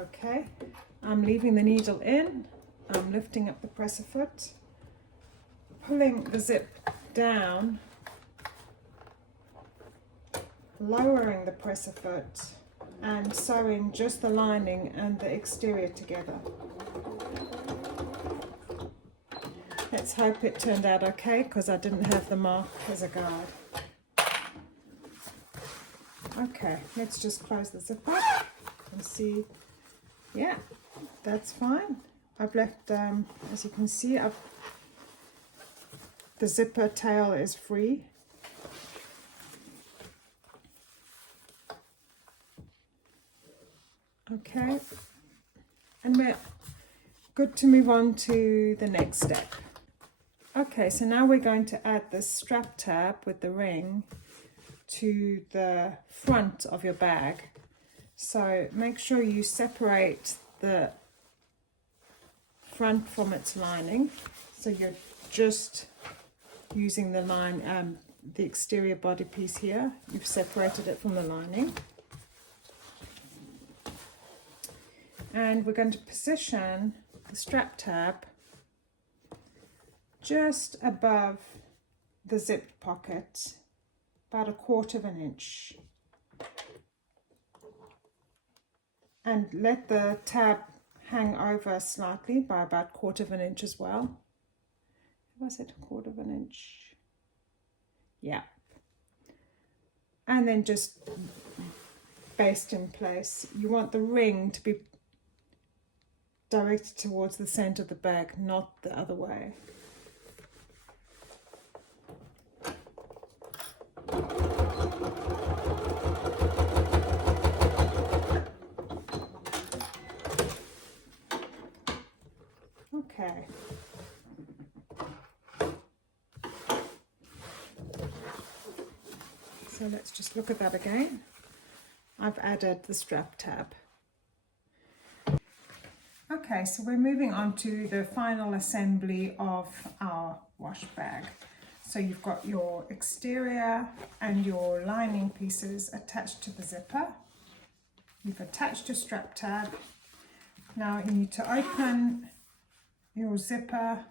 Okay, I'm leaving the needle in, I'm lifting up the presser foot, pulling the zip down, lowering the presser foot, and sewing just the lining and the exterior together. Let's hope it turned out okay, because I didn't have the mark as a guide. Okay, let's just close the zipper and see. Yeah, that's fine. I've left, as you can see, the zipper tail is free. Okay, and we're good to move on to the next step. Okay, so now we're going to add the strap tab with the ring to the front of your bag. So make sure you separate the front from its lining. So you're just using the the exterior body piece here. You've separated it from the lining. And we're going to position the strap tab just above the zipped pocket, about 1/4 of an inch. And let the tab hang over slightly by about 1/4 of an inch as well. Was it 1/4 of an inch? Yeah. And then just baste in place. You want the ring to be directed towards the center of the bag, not the other way. Okay. So let's just look at that again. I've added the strap tab. Okay, so we're moving on to the final assembly of our wash bag. So you've got your exterior and your lining pieces attached to the zipper. You've attached your strap tab. Now you need to open your zipper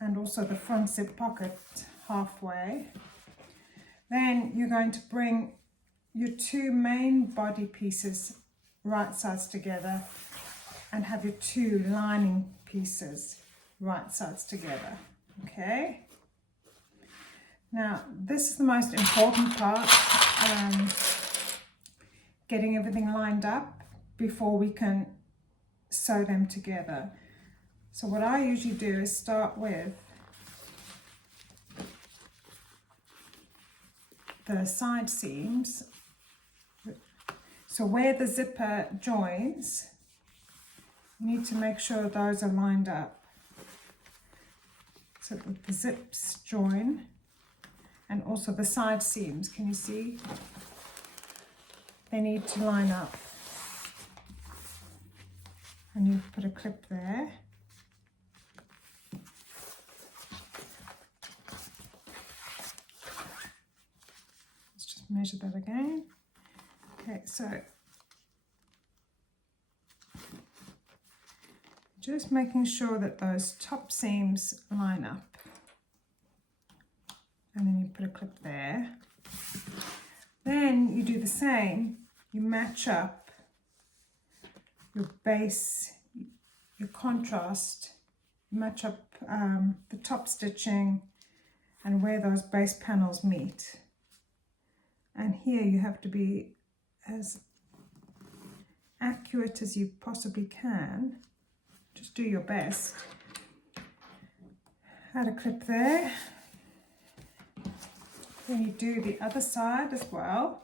and also the front zip pocket halfway. Then you're going to bring your 2 main body pieces right sides together and have your 2 lining pieces right sides together. Okay, now this is the most important part, getting everything lined up before we can sew them together. So what I usually do is start with the side seams. So where the zipper joins, you need to make sure those are lined up so that the zips join, and also the side seams, can you see? They need to line up. And you put a clip there. Let's just measure that again. Okay, so just making sure that those top seams line up. And then you put a clip there. Then you do the same. You match up your base, your contrast, match up the top stitching and where those base panels meet. And here you have to be as accurate as you possibly can. Just do your best. Add a clip there. Then you do the other side as well.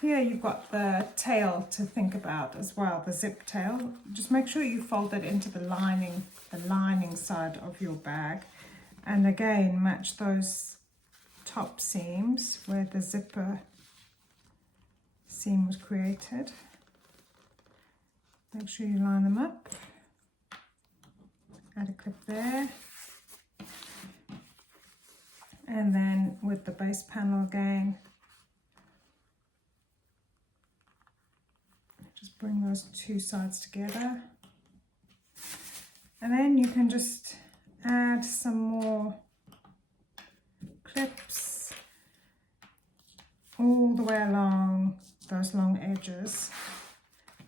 Here you've got the tail to think about as well, the zip tail. Just make sure you fold it into the lining side of your bag. And again, match those top seams where the zipper seam was created. Make sure you line them up. Add a clip there. And then with the base panel again, just bring those two sides together. And then you can just add some more clips all the way along those long edges.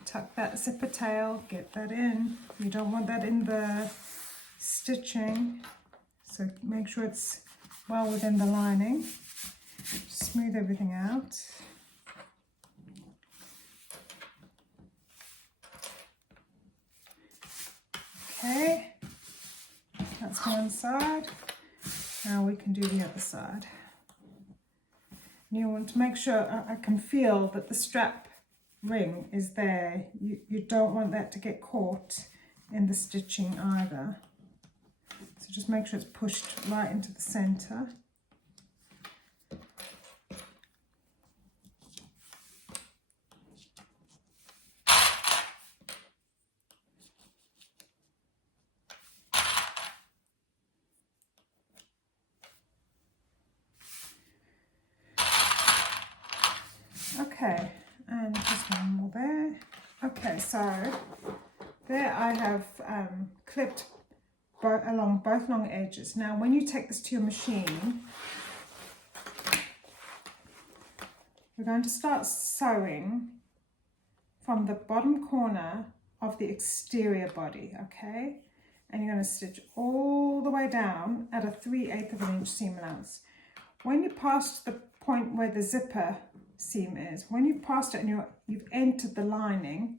Tuck that zipper tail, get that in. You don't want that in the stitching, so make sure it's well within the lining. Smooth everything out. Okay, that's one side. Now we can do the other side. And you want to make sure I can feel that the strap ring is there. You don't want that to get caught in the stitching either. So just make sure it's pushed right into the center. Okay, and just one more there. Okay, so there I have clipped along both long edges. Now when you take this to your machine, we're going to start sewing from the bottom corner of the exterior body, okay? And you're going to stitch all the way down at a 3/8 of an inch seam allowance. When you pass the point where the zipper seam is, when you've passed it and you've entered the lining,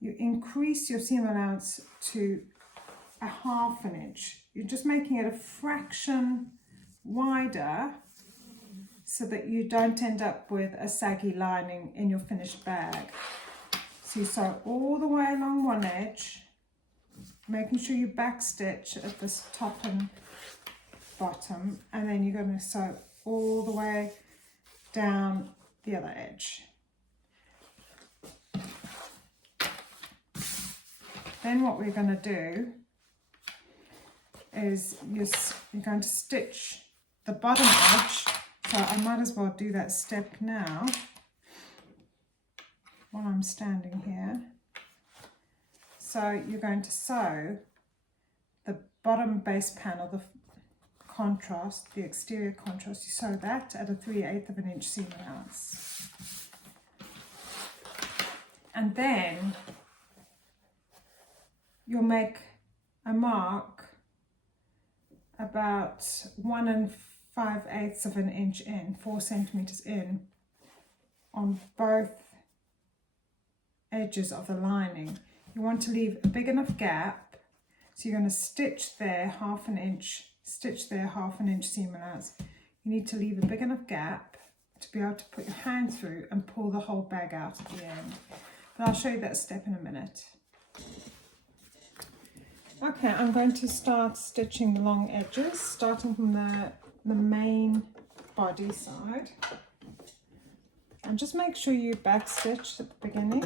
you increase your seam allowance to a 1/2 inch. You're just making it a fraction wider so that you don't end up with a saggy lining in your finished bag. So you sew all the way along one edge, making sure you back stitch at this top and bottom, and then you're going to sew all the way down the other edge. Then what we're going to do is you're going to stitch the bottom edge, so I might as well do that step now while I'm standing here. So you're going to sew the bottom base panel, the contrast, the exterior contrast, you sew that at a 3/8 of an inch seam allowance. And then you'll make a mark about 1 5/8 of an inch in, 4 centimeters in, on both edges of the lining. You want to leave a big enough gap, so you're going to stitch there 1/2 inch, stitch there 1/2 inch seam allowance. You need to leave a big enough gap to be able to put your hand through and pull the whole bag out at the end. But I'll show you that step in a minute. Okay, I'm going to start stitching the long edges, starting from the main body side. And just make sure you back stitch at the beginning.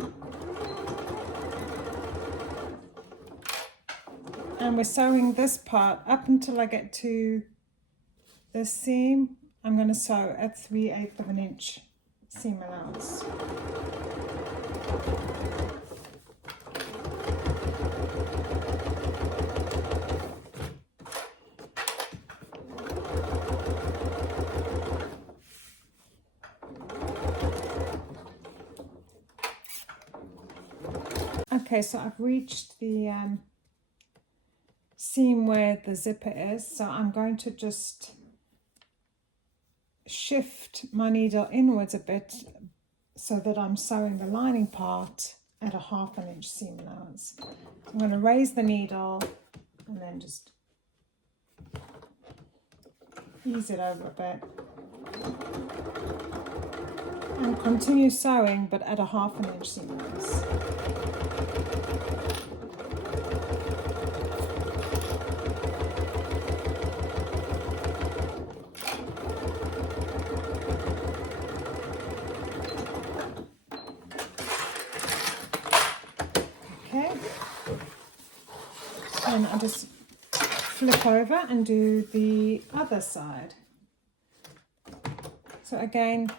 And we're sewing this part up until I get to this seam. I'm going to sew at 3/8 of an inch seam allowance. Okay, so I've reached the seam where the zipper is, so I'm going to just shift my needle inwards a bit so that I'm sewing the lining part at a 1/2 inch seam allowance. I'm going to raise the needle and then just ease it over a bit and continue sewing, but at a 1/2 inch seam allowance. And I'll just flip over and do the other side. So again,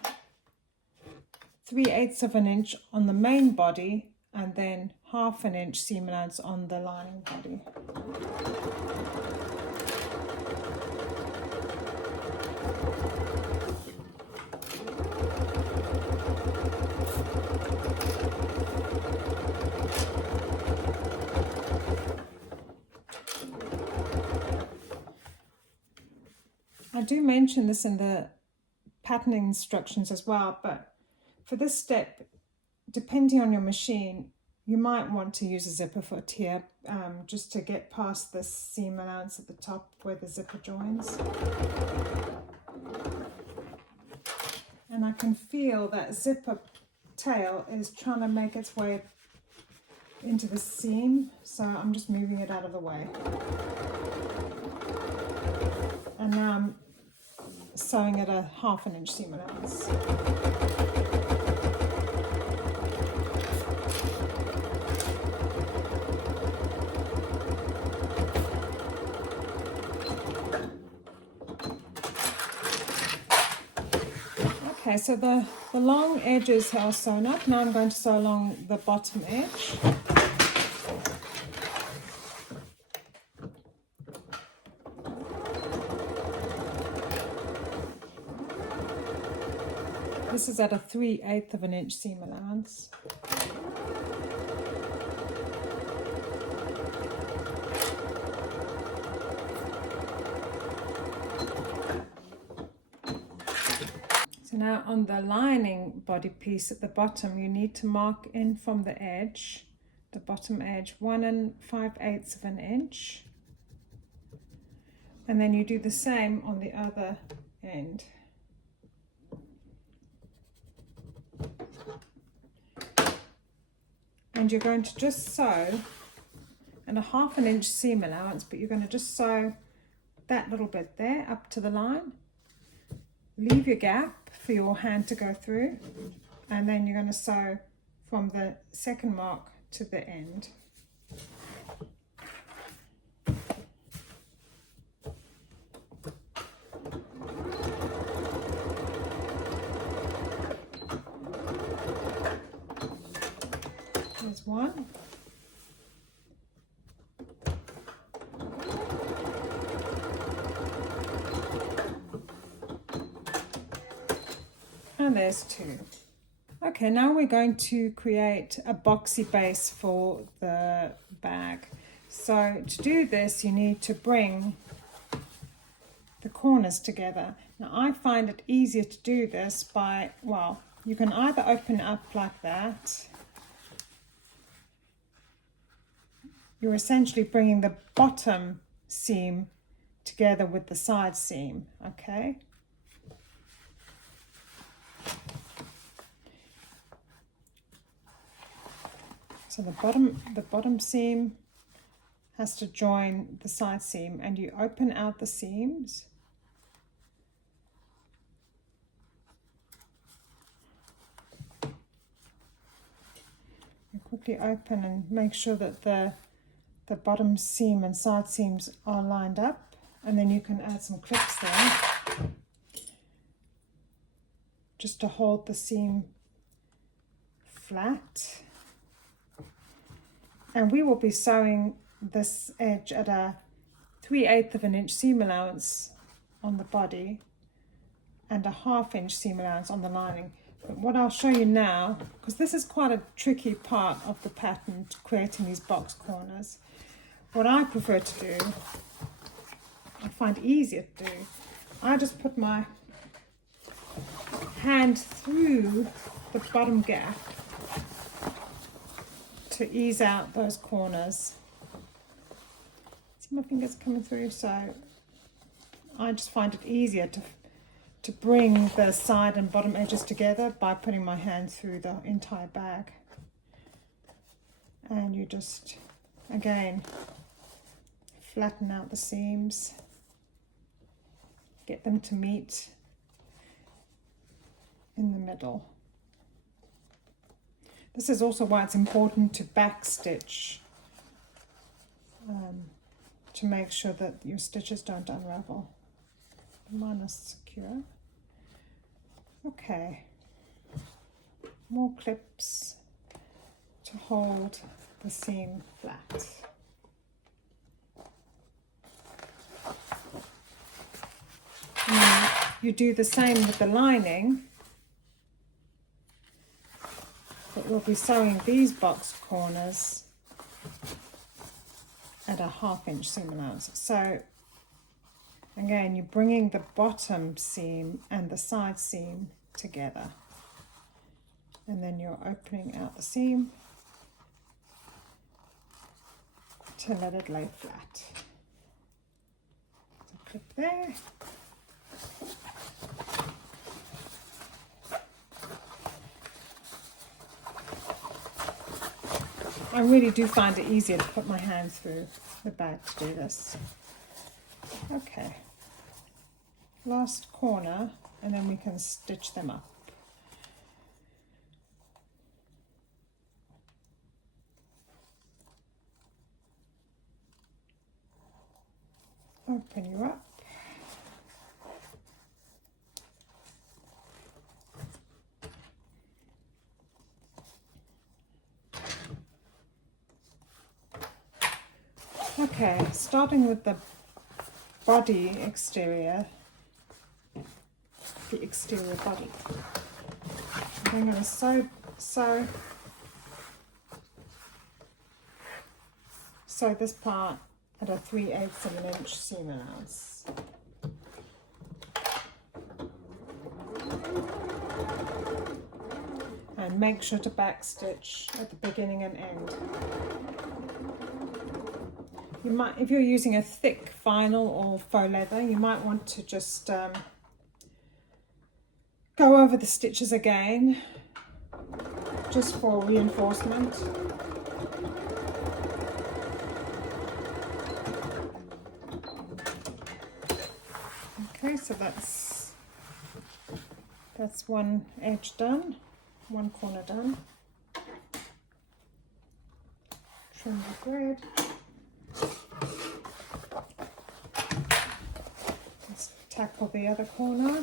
3/8 of an inch on the main body and then 1/2 inch seam allowance on the lining body. I do mention this in the patterning instructions as well, but for this step, depending on your machine, you might want to use a zipper foot here, just to get past this seam allowance at the top where the zipper joins. And I can feel that zipper tail is trying to make its way into the seam, so I'm just moving it out of the way. And now I'm sewing at a 1/2 inch seam allowance. Okay, so the long edges are sewn up. Now I'm going to sew along the bottom edge. This is at a 3/8 of an inch seam allowance. So now on the lining body piece at the bottom, you need to mark in from the edge, the bottom edge, 1 5/8 of an inch. And then you do the same on the other end. And you're going to just sew and a 1/2 inch seam allowance, but you're going to just sew that little bit there up to the line. Leave your gap for your hand to go through, and then you're going to sew from the second mark to the end. There's one. And there's two. Okay, now we're going to create a boxy base for the bag. So to do this, you need to bring the corners together. Now I find it easier to do this by, well, you can either open it up like that. You're essentially bringing the bottom seam together with the side seam, okay? So the bottom seam has to join the side seam, and you open out the seams. You quickly open and make sure that the bottom seam and side seams are lined up, and then you can add some clips there just to hold the seam flat. And we will be sewing this edge at a 3/8 of an inch seam allowance on the body and a 1/2 inch seam allowance on the lining. But what I'll show you now, because this is quite a tricky part of the pattern, creating these box corners, what I prefer to do, I find easier to do, I just put my hand through the bottom gap to ease out those corners. See my fingers coming through? So I just find it easier to bring the side and bottom edges together by putting my hand through the entire bag. And you just, again, flatten out the seams, get them to meet in the middle. This is also why it's important to backstitch, to make sure that your stitches don't unravel. Mine is secure. Okay, more clips. to hold the seam flat. And you do the same with the lining, but we'll be sewing these box corners at a 1/2 inch seam allowance. So again, you're bringing the bottom seam and the side seam together, and then you're opening out the seam to let it lay flat. So clip there. I really do find it easier to put my hand through the bag to do this. Okay, last corner, and then we can stitch them up. Open you up. Okay, starting with the body exterior, the exterior body. I'm going to sew this part at a 3/8 of an inch seam allowance. And make sure to backstitch at the beginning and end. You might, if you're using a thick vinyl or faux leather, you might want to just go over the stitches again, just for reinforcement. Okay, so that's one edge done, one corner done. Trim the thread. Let's tackle the other corner.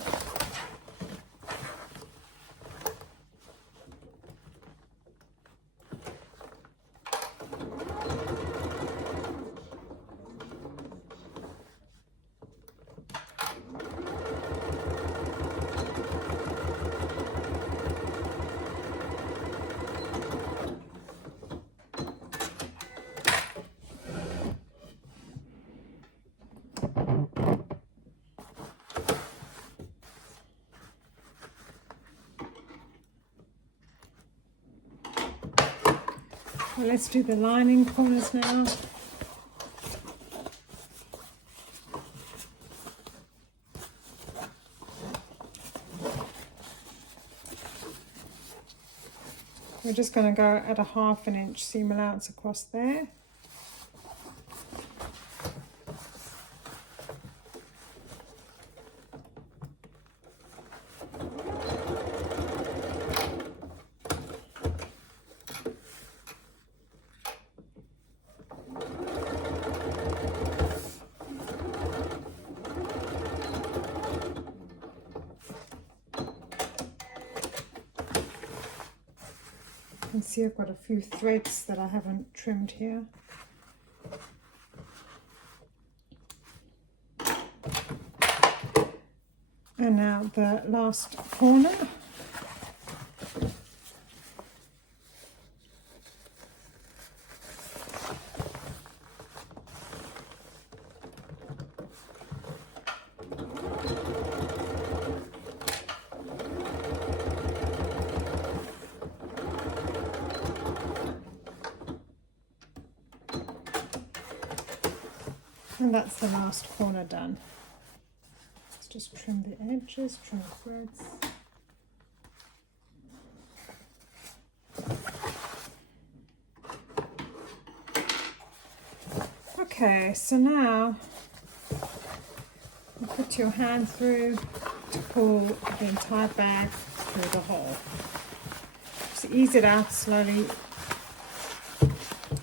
Well, let's do the lining corners now. We're just going to go at a 1/2 inch seam allowance across there. You can see I've got a few threads that I haven't trimmed here. And now the last corner. And that's the last corner done. Let's just trim the edges, trim the threads. Okay, so now you put your hand through to pull the entire bag through the hole. Just ease it out slowly.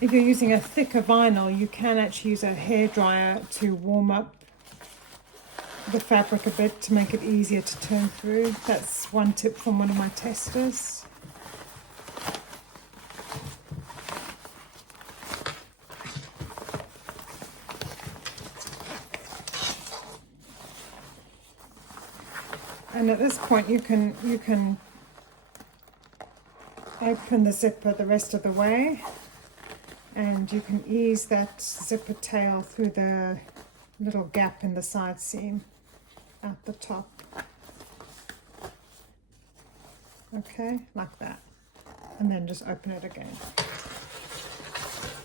If you're using a thicker vinyl, you can actually use a hairdryer to warm up the fabric a bit to make it easier to turn through. That's one tip from one of my testers. And at this point you can open the zipper the rest of the way, and you can ease that zipper tail through the little gap in the side seam at the top. Okay, like that. And then just open it again.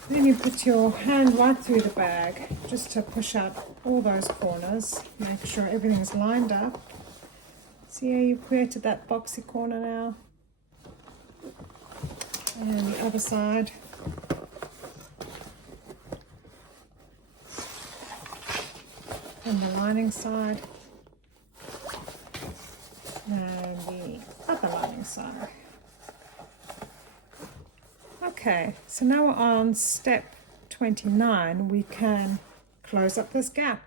Then you put your hand right through the bag just to push out all those corners. Make sure everything's lined up. See how you've created that boxy corner now? And the other side. And the lining side. And the other lining side. Okay, so now we're on step 29. We can close up this gap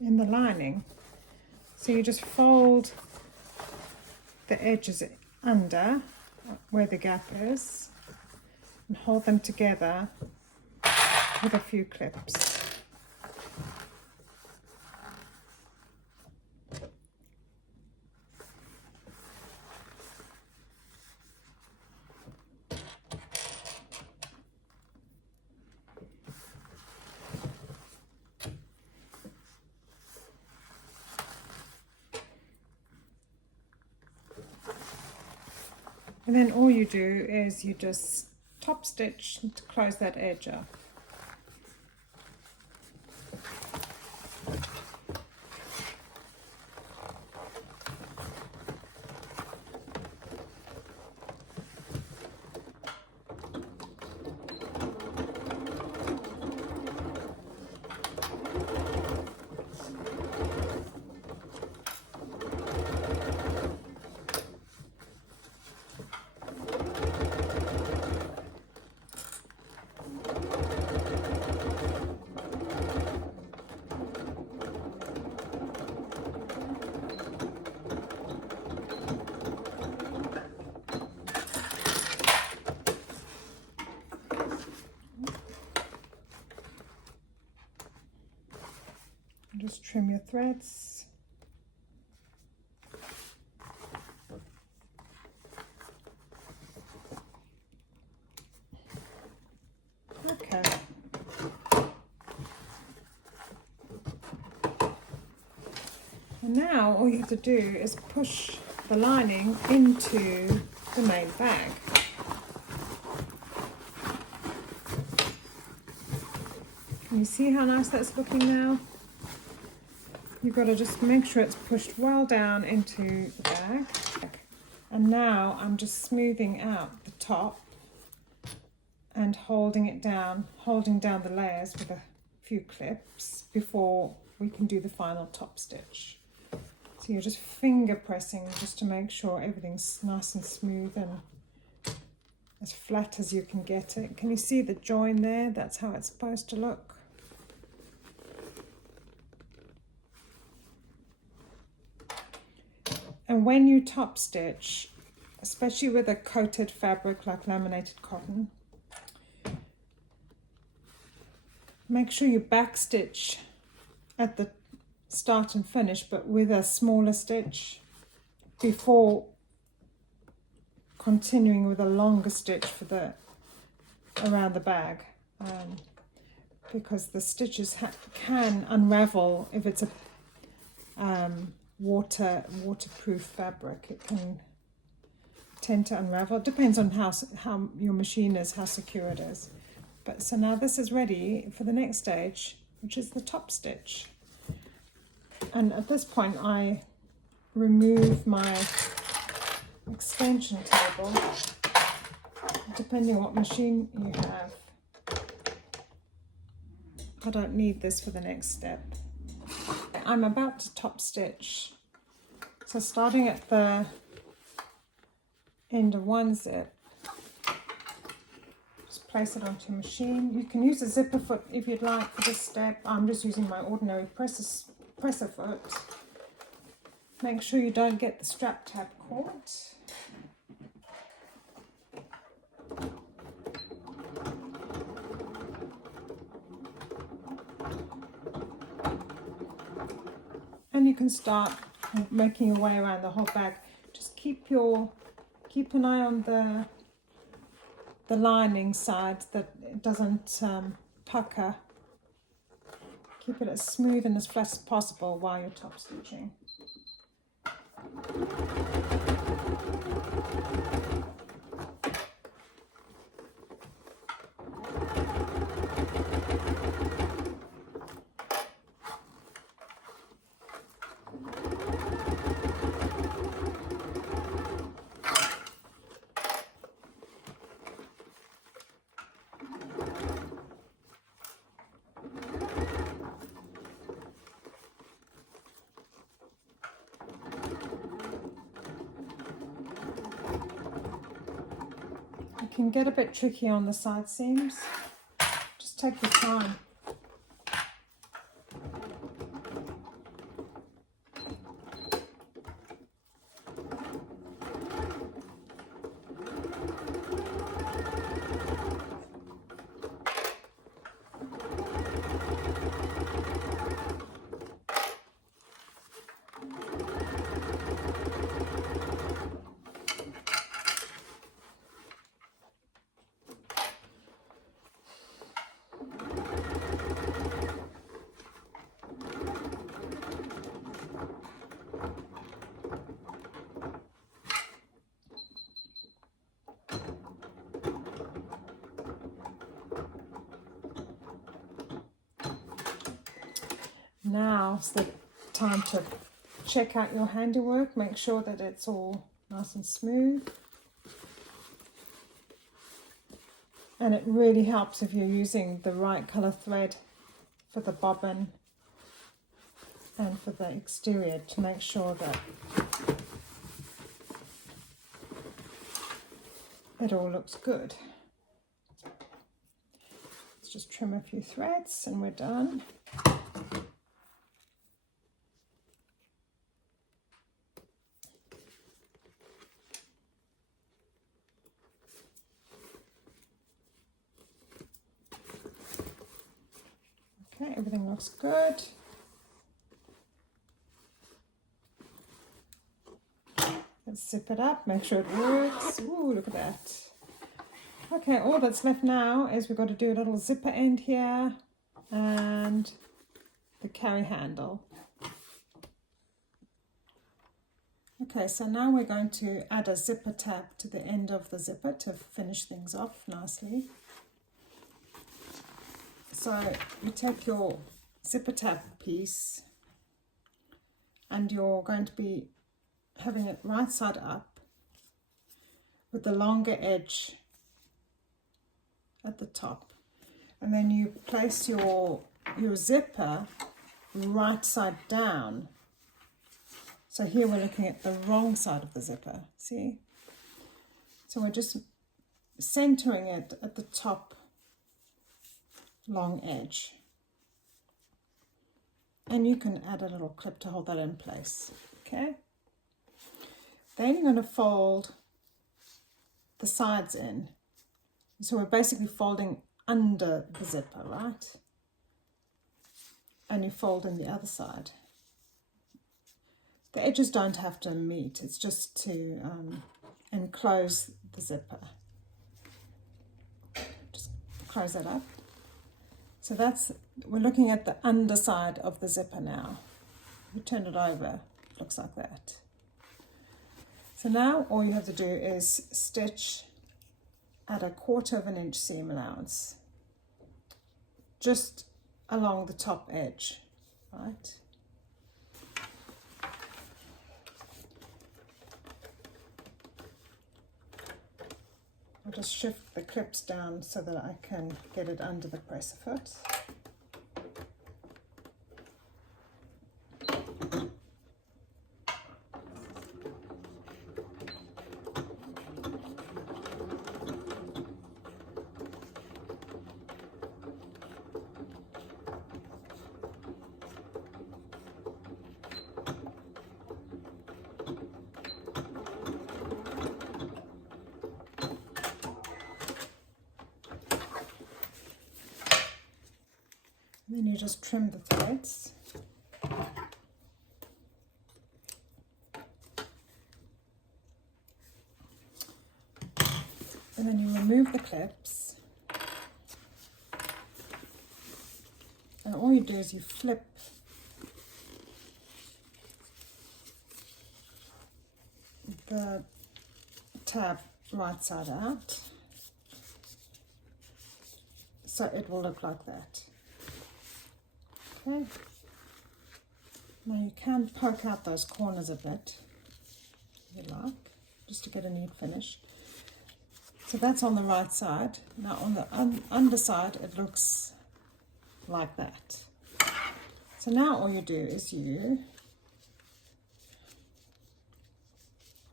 in the lining. So you just fold the edges under where the gap is and hold them together with a few clips. And then all you do is you just top stitch to close that edge up. Just trim your threads. Okay. And now all you have to do is push the lining into the main bag. Can you see how nice that's looking now? You've got to just make sure it's pushed well down into the bag. And now I'm just smoothing out the top and holding down the layers with a few clips before we can do the final top stitch. So you're just finger pressing just to make sure everything's nice and smooth and as flat as you can get it. Can you see the join there? That's how it's supposed to look. And when you top stitch, especially with a coated fabric like laminated cotton, make sure you back stitch at the start and finish, but with a smaller stitch before continuing with a longer stitch for the around the bag, because the stitches can unravel if it's a waterproof fabric. It can tend to unravel. It depends on how your machine is, how secure it is. But so now this is ready for the next stage, which is the top stitch. And at this point I remove my extension table, depending on what machine you have. I don't need this for the next step. I'm about to top stitch. So starting at the end of one zip, just place it onto your machine. You can use a zipper foot if you'd like for this step. I'm just using my ordinary presser foot. Make sure you don't get the strap tab caught. And you can start making your way around the whole bag, just keep an eye on the lining side that it doesn't pucker. Keep it as smooth and as flat as possible while you're top stitching. It can get a bit tricky on the side seams. Just take your time. Now's the time to check out your handiwork. Make sure that it's all nice and smooth. And it really helps if you're using the right colour thread for the bobbin and for the exterior to make sure that it all looks good. Let's just trim a few threads and we're done. Okay, everything looks good. Let's zip it up, make sure it works. Ooh, look at that. Okay, all that's left now is we've got to do a little zipper end here and the carry handle. Okay, so now we're going to add a zipper tab to the end of the zipper to finish things off nicely. So you take your zipper tab piece and you're going to be having it right side up with the longer edge at the top. And then you place your zipper right side down. So here we're looking at the wrong side of the zipper, see? So we're just centering it at the top long edge. And you can add a little clip to hold that in place, okay? Then you're going to fold the sides in. So we're basically folding under the zipper, right? And you fold in the other side. The edges don't have to meet, it's just to enclose the zipper. Just close that up. So we're looking at the underside of the zipper now. You turn it over, it looks like that. So now all you have to do is stitch at 1/4 inch seam allowance, just along the top edge, right? I'll just shift the clips down so that I can get it under the presser foot. Then you just trim the threads. And then you remove the clips. And all you do is you flip the tab right side out, so it will look like that. Okay. Now you can poke out those corners a bit, if you like, just to get a neat finish. So that's on the right side. Now on the underside it looks like that. So now all you do is you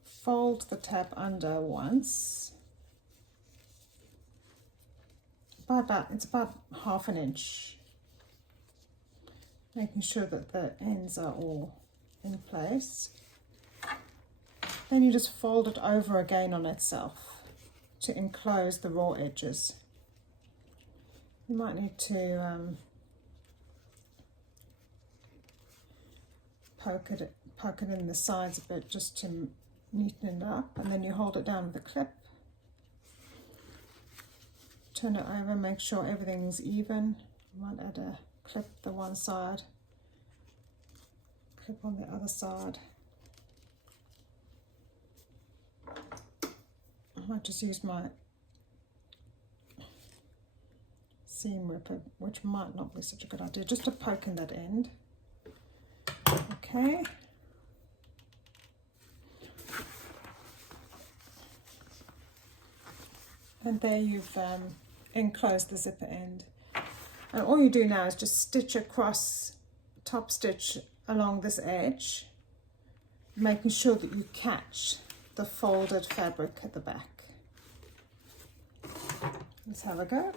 fold the tab under once, it's about 1/2 inch, making sure that the ends are all in place. Then you just fold it over again on itself to enclose the raw edges. You might need to poke it in the sides a bit just to neaten it up, and then you hold it down with a clip, turn it over, make sure everything's even. You might add a clip the one side, clip on the other side. I might just use my seam ripper, which might not be such a good idea, just to poke in that end. Okay. And there you've enclosed the zipper end. And all you do now is just stitch across, top stitch along this edge, making sure that you catch the folded fabric at the back. Let's have a go.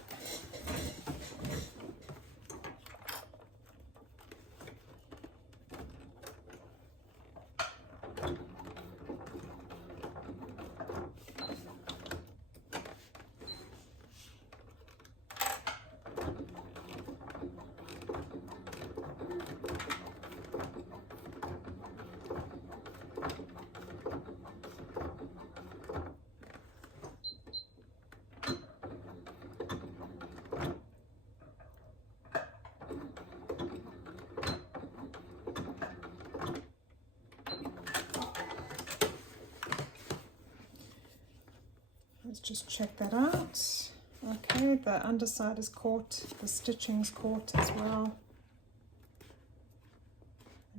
Let's just check that out. Okay, the underside is caught, the stitching's caught as well.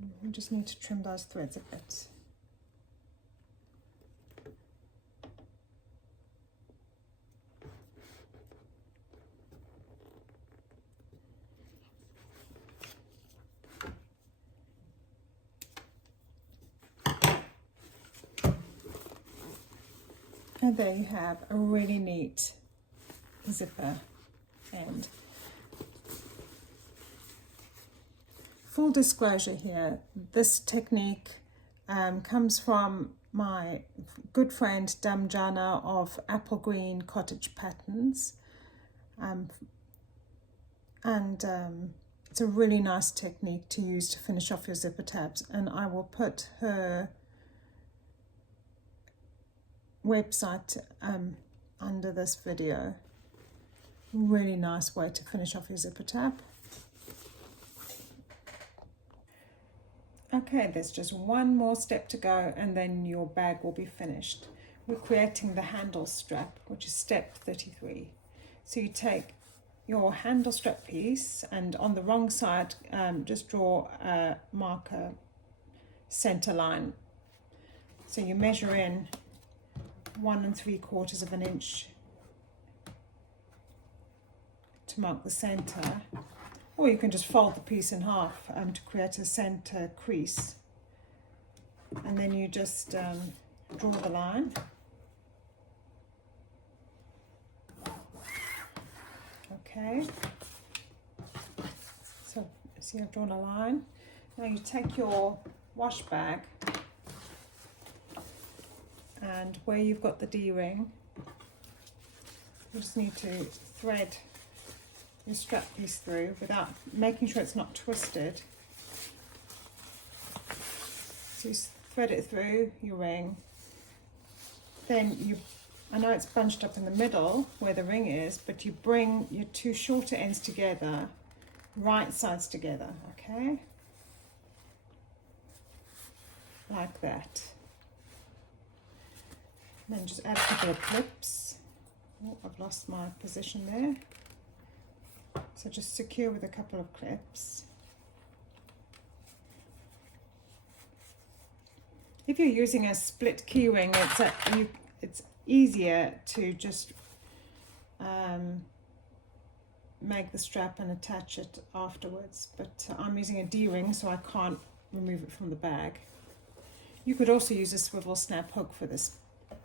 And we just need to trim those threads a bit. And there you have a really neat zipper end. Full disclosure here, this technique comes from my good friend Damjana of Apple Green Cottage Patterns. It's a really nice technique to use to finish off your zipper tabs, and I will put her website under this video. Really nice way to finish off your zipper tab. Okay, there's just one more step to go and then your bag will be finished. We're creating the handle strap, which is step 33. So you take your handle strap piece and on the wrong side just draw a marker center line. So you measure in 1 3/4 inch to mark the center, or you can just fold the piece in half to create a center crease, and then you just draw the line. Okay, so see I've drawn a line. Now you take your wash bag, and where you've got the D-ring, you just need to thread your strap piece through without making sure it's not twisted. So you thread it through your ring, then you I know it's bunched up in the middle where the ring is, but you bring your two shorter ends together, right sides together, okay? Like that. And then just add a couple of clips. Oh, I've lost my position there. So just secure with a couple of clips. If you're using a split keyring, it's easier to just make the strap and attach it afterwards. But I'm using a D-ring, so I can't remove it from the bag. You could also use a swivel snap hook for this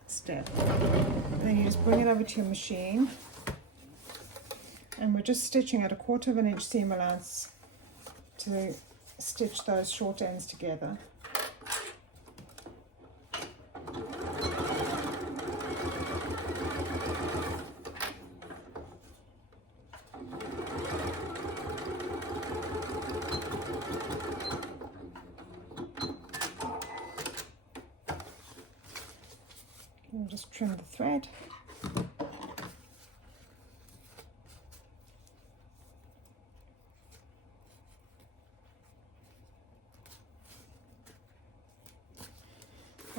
step. And then you just bring it over to your machine. And we're just stitching at 1/4 inch seam allowance to stitch those short ends together. We'll just trim the thread.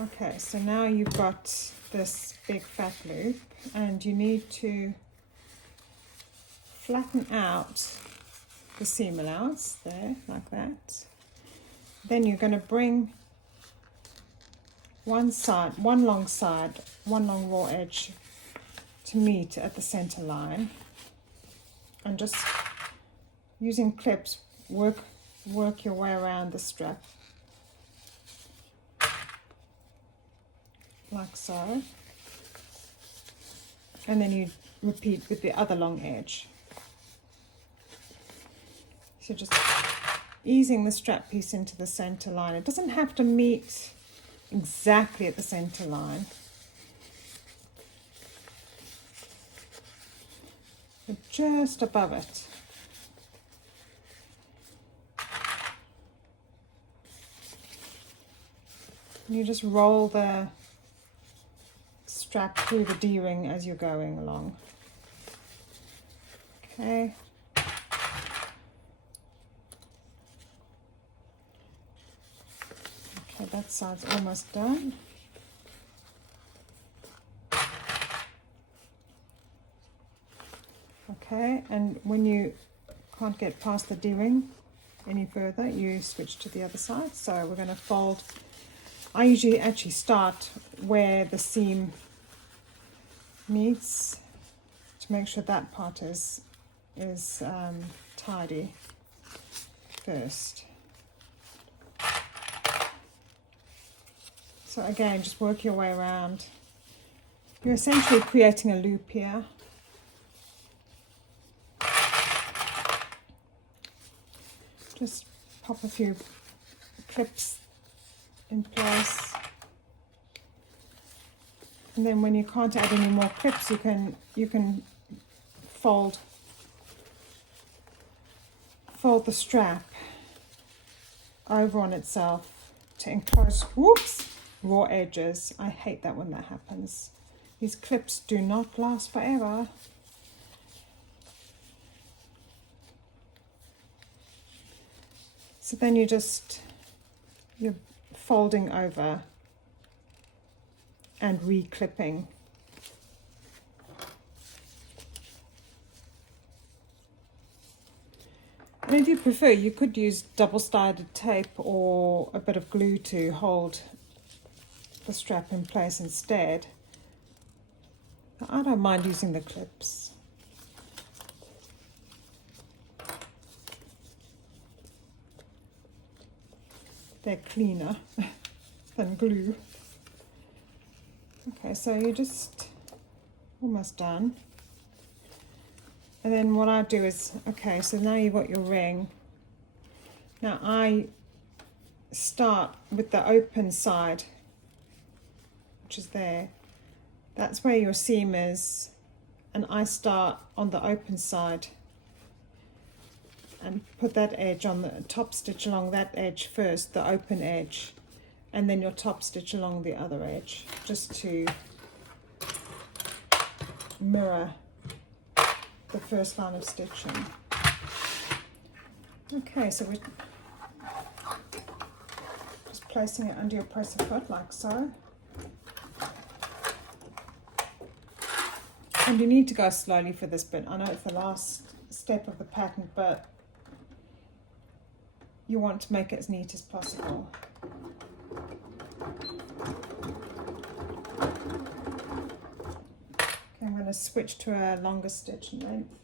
Okay, so now you've got this big fat loop and you need to flatten out the seam allowance there, like that. Then you're going to bring one long raw edge to meet at the center line, and just using clips work your way around the strap like so, and then you repeat with the other long edge. So just easing the strap piece into the center line. It doesn't have to meet exactly at the center line, but just above it. And you just roll the strap through the D-ring as you're going along. Okay. Okay, that side's almost done. Okay, and when you can't get past the D-ring any further, you switch to the other side. So we're going to fold. I usually actually start where the seam meets to make sure that part is tidy first. So again, just work your way around. You're essentially creating a loop here. Just pop a few clips in place. And then when you can't add any more clips, you can fold the strap over on itself to enclose, whoops, raw edges. I hate that when that happens. These clips do not last forever. So then you're folding over and re-clipping. And if you prefer, you could use double-sided tape or a bit of glue to hold the strap in place instead. I don't mind using the clips. They're cleaner than glue. Okay, so you're just almost done. And then what I do is, okay, so now you've got your ring. Now I start with the open side, which is there. That's where your seam is. And I start on the open side and put that edge on the top stitch along that edge first, the open edge, and then your top stitch along the other edge, just to mirror the first line of stitching. Okay, so we're just placing it under your presser foot like so. And you need to go slowly for this bit. I know it's the last step of the pattern, but you want to make it as neat as possible. Okay, I'm going to switch to a longer stitch length.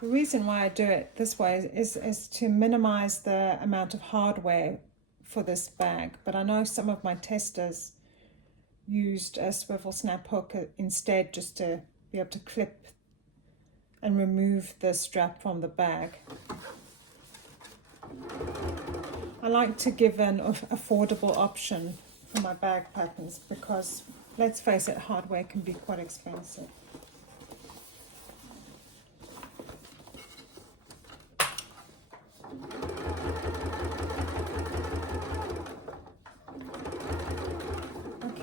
The reason why I do it this way is to minimize the amount of hardware for this bag, but I know some of my testers used a swivel snap hook instead, just to be able to clip and remove the strap from the bag. I like to give an affordable option for my bag patterns because, let's face it, hardware can be quite expensive.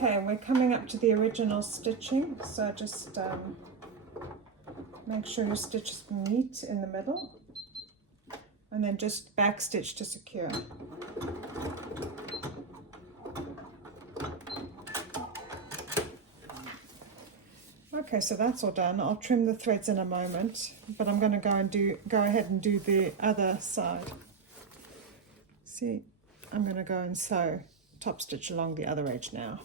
Okay, we're coming up to the original stitching, so just make sure your stitches meet in the middle, and then just back stitch to secure. Okay, so that's all done. I'll trim the threads in a moment, but I'm going to go ahead and do the other side. See, I'm going to go and sew top stitch along the other edge now.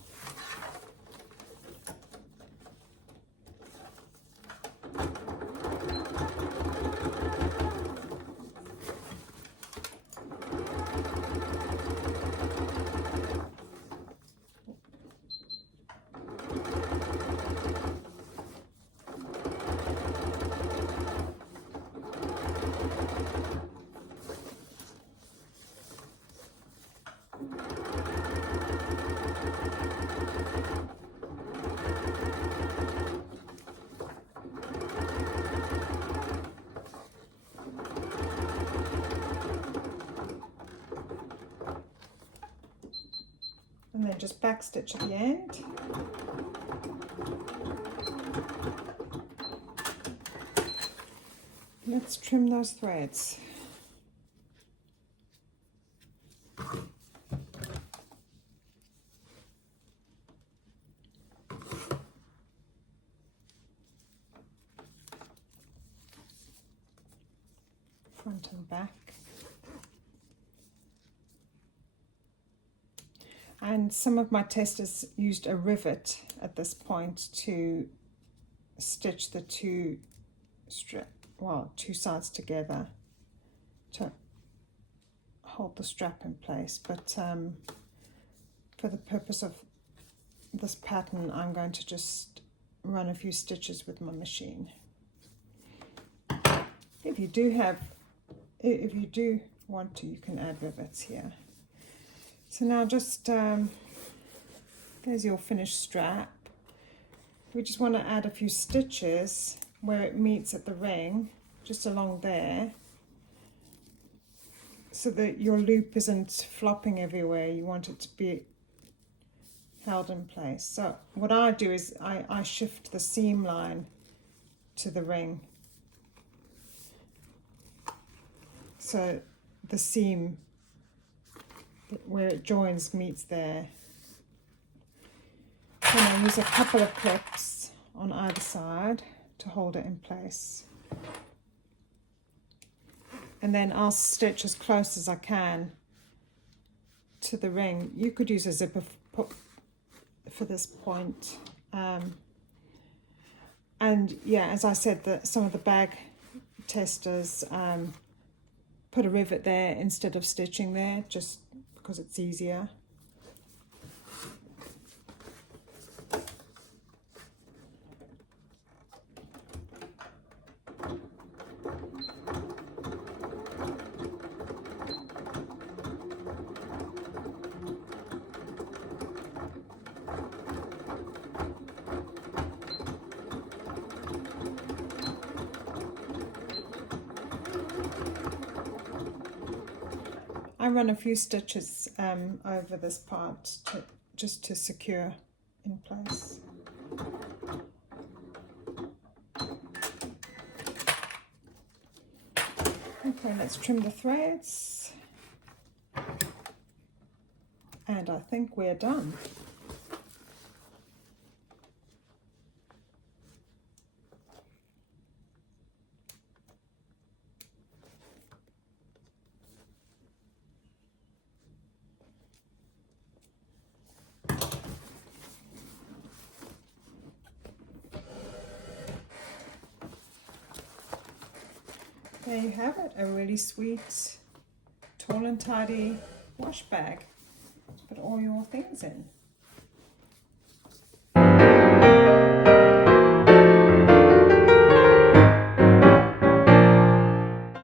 And then just back stitch at the end. Let's trim those threads. Front and back. And some of my testers used a rivet at this point to stitch the two sides together to hold the strap in place. But for the purpose of this pattern, I'm going to just run a few stitches with my machine. If you do want to, you can add rivets here. So now just, there's your finished strap. We just want to add a few stitches where it meets at the ring, just along there, so that your loop isn't flopping everywhere. You want it to be held in place. So what I do is I shift the seam line to the ring. So the seam where it joins meets there. Then I use a couple of clips on either side to hold it in place. And then I'll stitch as close as I can to the ring. You could use a zipper for this point. And yeah, as I said, some of the bag testers put a rivet there instead of stitching there, just because it's easier. I run a few stitches over this part just to secure in place. Okay, let's trim the threads. And I think we're done. There you have it, a really sweet, tall and tidy wash bag. Put all your things in.